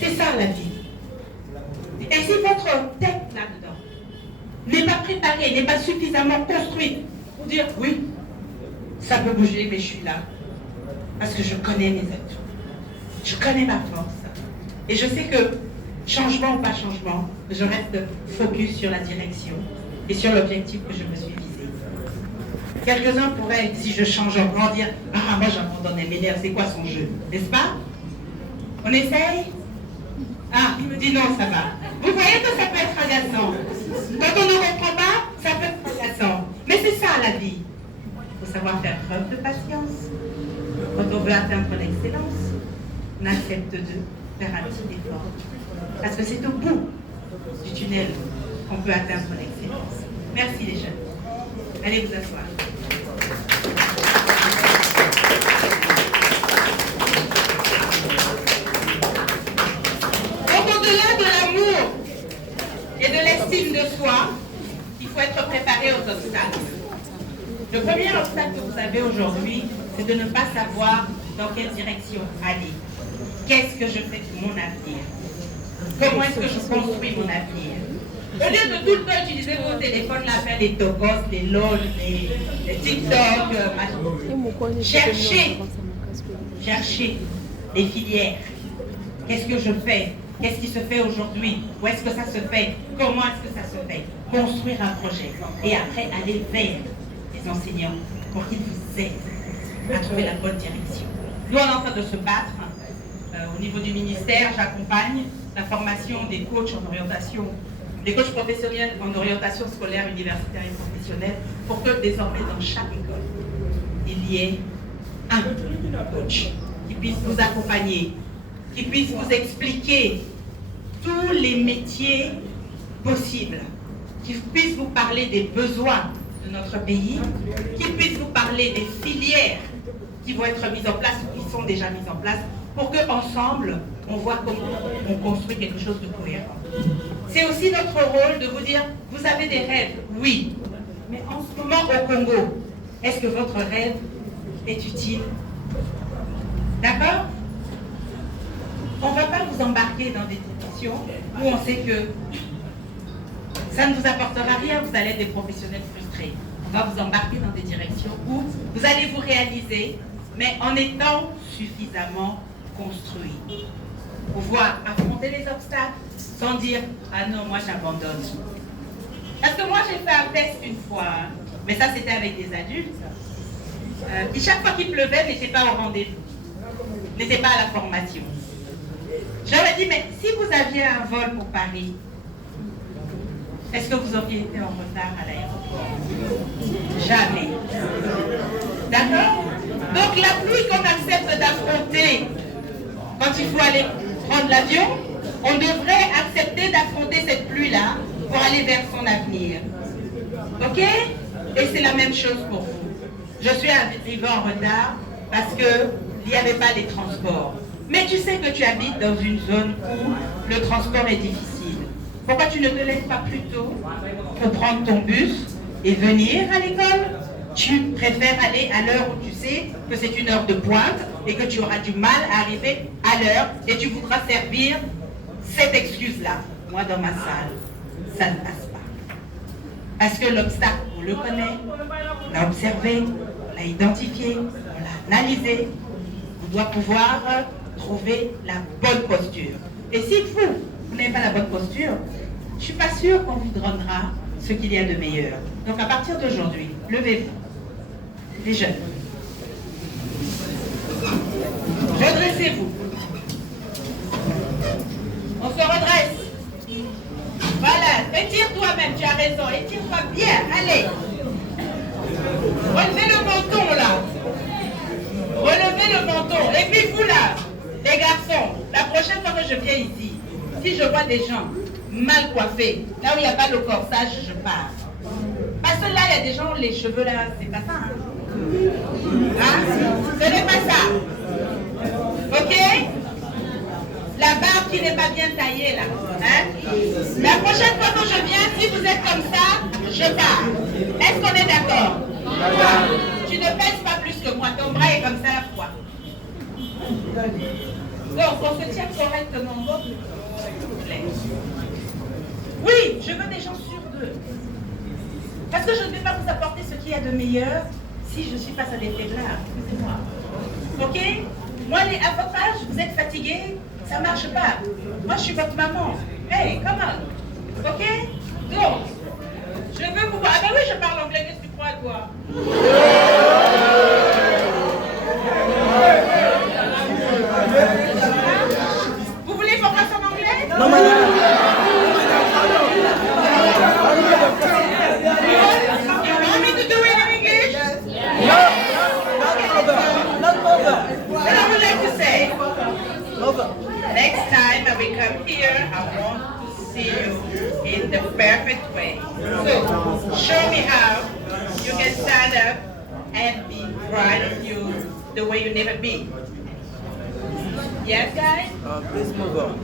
C'est ça la vie. Et si votre tête là-dedans n'est pas préparée, n'est pas suffisamment construite pour dire oui, ça peut bouger, mais je suis là. Parce que je connais mes atouts. Je connais ma force. Et je sais que changement ou pas changement, je reste focus sur la direction et sur l'objectif que je me suis visé. Quelques-uns pourraient, si je change encore, dire « Ah, moi j'abandonne, elle m'énerve, c'est quoi son jeu ?» N'est-ce pas? On essaye? Ah, il me dit non, ça va. Vous voyez que ça peut être agaçant. Quand on ne reprend pas, ça peut être agaçant. Mais c'est ça la vie. Il faut savoir faire preuve de patience. Quand on veut atteindre l'excellence, on accepte de faire un petit effort. Parce que c'est au bout du tunnel qu'on peut atteindre l'excellence. Merci les jeunes. Allez vous asseoir. Donc au-delà de l'amour et de l'estime de soi, il faut être préparé aux obstacles. Le premier obstacle que vous avez aujourd'hui, c'est de ne pas savoir dans quelle direction aller. Qu'est-ce que je fais de mon avenir? Comment est-ce que je construis mon avenir? Au lieu de tout le temps utiliser vos téléphones, là, faire les togos, les LOL, les TikTok, cherchez les filières. Qu'est-ce que je fais? Qu'est-ce qui se fait aujourd'hui? Où est-ce que ça se fait? Comment est-ce que ça se fait? Construire un projet. Et après, aller vers les enseignants pour qu'ils vous aident à trouver la bonne direction. Nous, on est en train de se battre. Au niveau du ministère, j'accompagne la formation des coachs en orientation, des coachs professionnels en orientation scolaire, universitaire et professionnelle, pour que désormais dans chaque école, il y ait un coach qui puisse vous accompagner, qui puisse vous expliquer tous les métiers possibles, qui puisse vous parler des besoins de notre pays, qui puisse vous parler des filières qui vont être mises en place ou qui sont déjà mises en place, pour qu'ensemble, on voit comment on construit quelque chose de cohérent. C'est aussi notre rôle de vous dire, vous avez des rêves, oui, mais en ce moment au Congo, est-ce que votre rêve est utile? D'accord? On ne va pas vous embarquer dans des situations où on sait que ça ne vous apportera rien, vous allez être des professionnels frustrés. On va vous embarquer dans des directions où vous allez vous réaliser, mais en étant suffisamment construit. Pouvoir affronter les obstacles sans dire « Ah non, moi j'abandonne ». Parce que moi j'ai fait un test une fois, hein, mais ça c'était avec des adultes. Puis chaque fois qu'il pleuvait, n'était pas au rendez-vous, n'était pas à la formation. J'aurais dit « Mais si vous aviez un vol pour Paris, est-ce que vous auriez été en retard à l'aéroport? Jamais. D'accord? Donc la pluie qu'on accepte d'affronter quand il faut aller prendre l'avion, on devrait accepter d'affronter cette pluie-là pour aller vers son avenir. Ok? Et c'est la même chose pour vous. Je suis arrivée en retard parce qu'il n'y avait pas les transports. Mais tu sais que tu habites dans une zone où le transport est difficile. Pourquoi tu ne te lèves pas plus tôt pour prendre ton bus et venir à l'école? Tu préfères aller à l'heure où tu sais que c'est une heure de pointe et que tu auras du mal à arriver à l'heure et tu voudras servir cette excuse-là. Moi, dans ma salle, ça ne passe pas. Parce que l'obstacle, on le connaît, on l'a observé, on l'a identifié, on l'a analysé. On doit pouvoir trouver la bonne posture. Et si vous n'avez pas la bonne posture, je ne suis pas sûre qu'on vous donnera ce qu'il y a de meilleur. Donc à partir d'aujourd'hui, levez-vous. Les jeunes. Redressez-vous. On se redresse. Voilà, étire toi-même, tu as raison. Étire-toi bien, allez. Relevez le menton là. Relevez le menton. Et puis vous là, les garçons, la prochaine fois que je viens ici, si je vois des gens mal coiffés, là où il n'y a pas de corsage, je pars. Parce que là, il y a des gens, les cheveux là, c'est pas ça. Ce n'est pas ça. Ok? La barbe qui n'est pas bien taillée là. La prochaine fois que je viens, si vous êtes comme ça, je pars. Est-ce qu'on est d'accord? Tu ne pèses pas plus que moi. Ton bras est comme ça la fois. Donc, on se tient correctement. S'il vous plaît. Oui, je veux des gens sûrs d'eux. Parce que je ne vais pas vous apporter ce qu'il y a de meilleur si je suis face à des faiblards. Excusez-moi. Ok? Moi, à votre âge, vous êtes fatigués, ça ne marche pas. Moi, je suis votre maman. Hey, come on. Ok? Donc, je veux vous voir. Ah ben oui, je parle anglais, qu'est-ce que tu crois à toi? Vous voulez qu'on fasse en anglais? Non, madame. You want me to do it in English? No. Not mother. Then I would like to say, next time I will come here, I want to see you in the perfect way. So, show me how you can stand up and be proud of you the way you never be. Yes, guys? Please move on.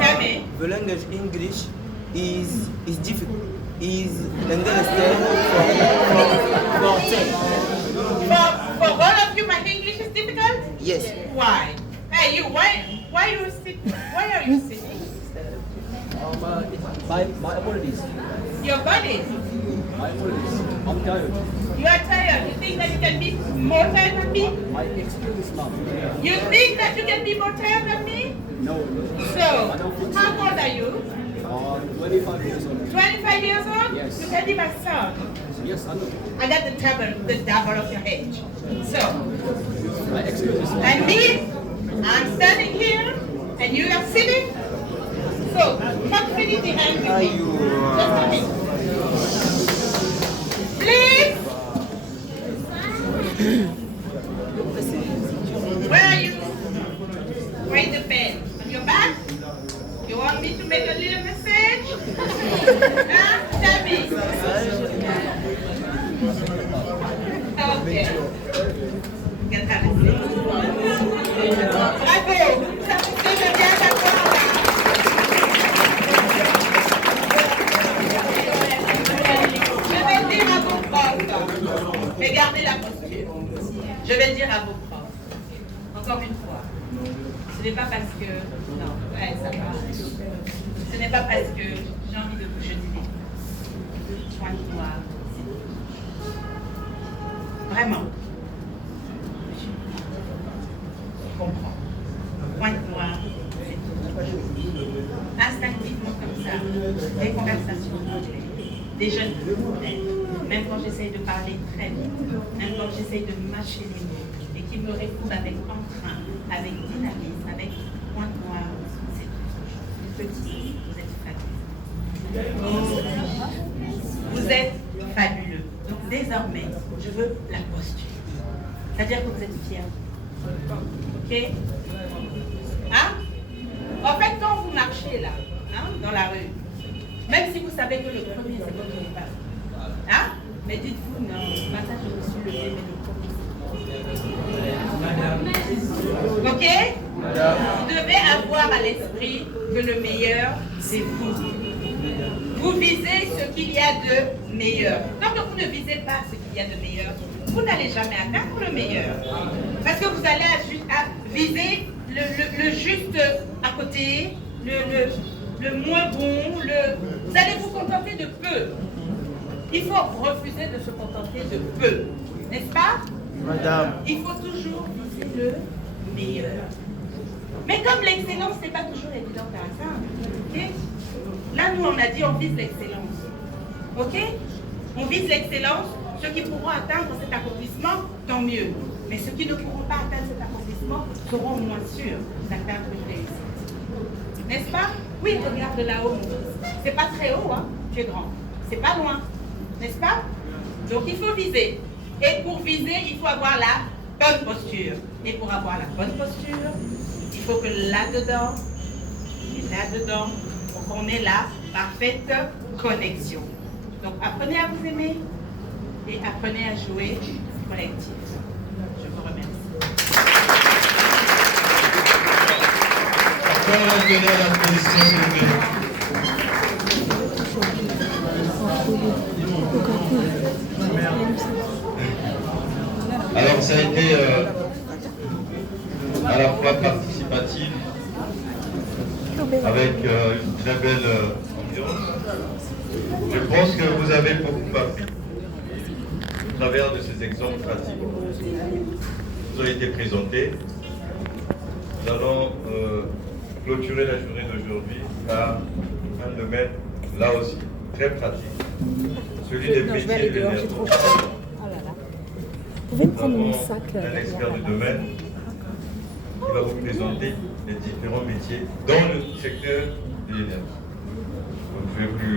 Tell me. The language English is difficult. Is understand For all of you, my English is difficult? Yes. Why? Hey, you, why you sit? Why are you sitting? My apologies. Your body. My apologies. I'm tired. You are tired. You think that you can be more tired than me? My experience now. You think that you can be more tired than me? No. So, how old are you? 25 years old. 25 years old? Yes. You can be my son. Yes, I know. I got the double of your age. So, My experience now. and me, I'm standing here, and you are sitting. So, come finish behind me. Just a minute. Please. Where are you? Where is the pen? On your back? You want me to make a little message? Huh? Tell me. Okay. You can have a seat. Bravo. Ça fonctionne bien d'accord là. Je vais dire à vos profs, mais gardez la posture. Je vais dire à vos profs, encore une fois, ce n'est pas parce que, non, ouais, ça va. Ce n'est pas parce que j'ai envie de vous jeter des pointe-toi. Vraiment. Je comprends. Pointe-toi. Instinctivement comme ça. Des conversations, des jeunes même quand j'essaye de parler très vite, même quand j'essaye de mâcher les mots, et qui me répondent avec entrain, avec dynamisme, avec pointe noire, c'est petit, vous êtes fabuleux. Vous êtes fabuleux. Donc désormais, je veux la posture. C'est-à-dire que vous êtes fiers. Ok? marchez là, hein, dans la rue, même si vous savez que le premier c'est votre femme, hein, mais dites-vous non, ce matin je me suis levée, mais le premier. Ok? Vous devez avoir à l'esprit que le meilleur c'est vous. Vous visez ce qu'il y a de meilleur. Tant que vous ne visez pas ce qu'il y a de meilleur, vous n'allez jamais atteindre le meilleur. Parce que vous allez viser le juste à côté, le moins bon, vous allez vous contenter de peu. Il faut refuser de se contenter de peu. N'est-ce pas? Madame. Il faut toujours viser le meilleur. Mais comme l'excellence n'est pas toujours évidente à atteindre, ok? Là, nous, on a dit on vise l'excellence. Ok? On vise l'excellence. Ceux qui pourront atteindre cet accomplissement, tant mieux. Mais ceux qui ne pourront pas atteindre cet accomplissement seront moins sûrs d'atteindre une réussite. N'est-ce pas? Oui, regarde là-haut, mon fils. C'est pas très haut, hein? Tu es grand. C'est pas loin. N'est-ce pas? Donc, il faut viser. Et pour viser, il faut avoir la bonne posture. Et pour avoir la bonne posture, il faut que là-dedans, et là-dedans, on ait la parfaite connexion. Donc, apprenez à vous aimer et apprenez à jouer collectif. Je vous remercie. Alors, ça a été à la fois participatif, avec une très belle ambiance. Je pense que vous avez beaucoup appris au travers de ces exemples pratiques qui vous ont été présentés. Nous allons clôturer la journée d'aujourd'hui par un domaine, là aussi, très pratique, celui des métiers et des nerfs. Vous pouvez me prendre mon sac. Un expert du domaine qui va vous présenter les différents métiers dans le secteur de l'énergie. Donc je ne vais plus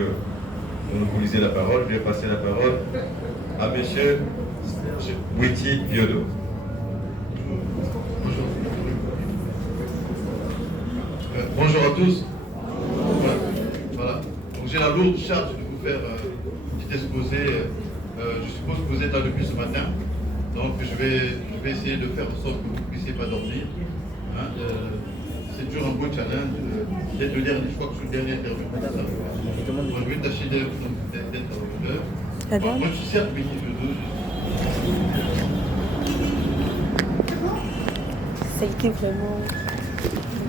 monopoliser la parole, je vais passer la parole à M. Witi Biodo. Bonjour. Bonjour à tous. Voilà. Donc j'ai la lourde charge de vous faire un petit exposé. Je suppose que vous êtes là depuis ce matin. Donc je vais essayer de faire en sorte que vous ne puissiez pas dormir. Hein, c'est toujours un beau challenge d'être le dernier. Je crois que je suis le dernier interview. Donc, je vais tâcher d'être à l'heure. Moi je suis certes Witi Biodo. Ça a été vraiment...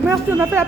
Merci, on a fait la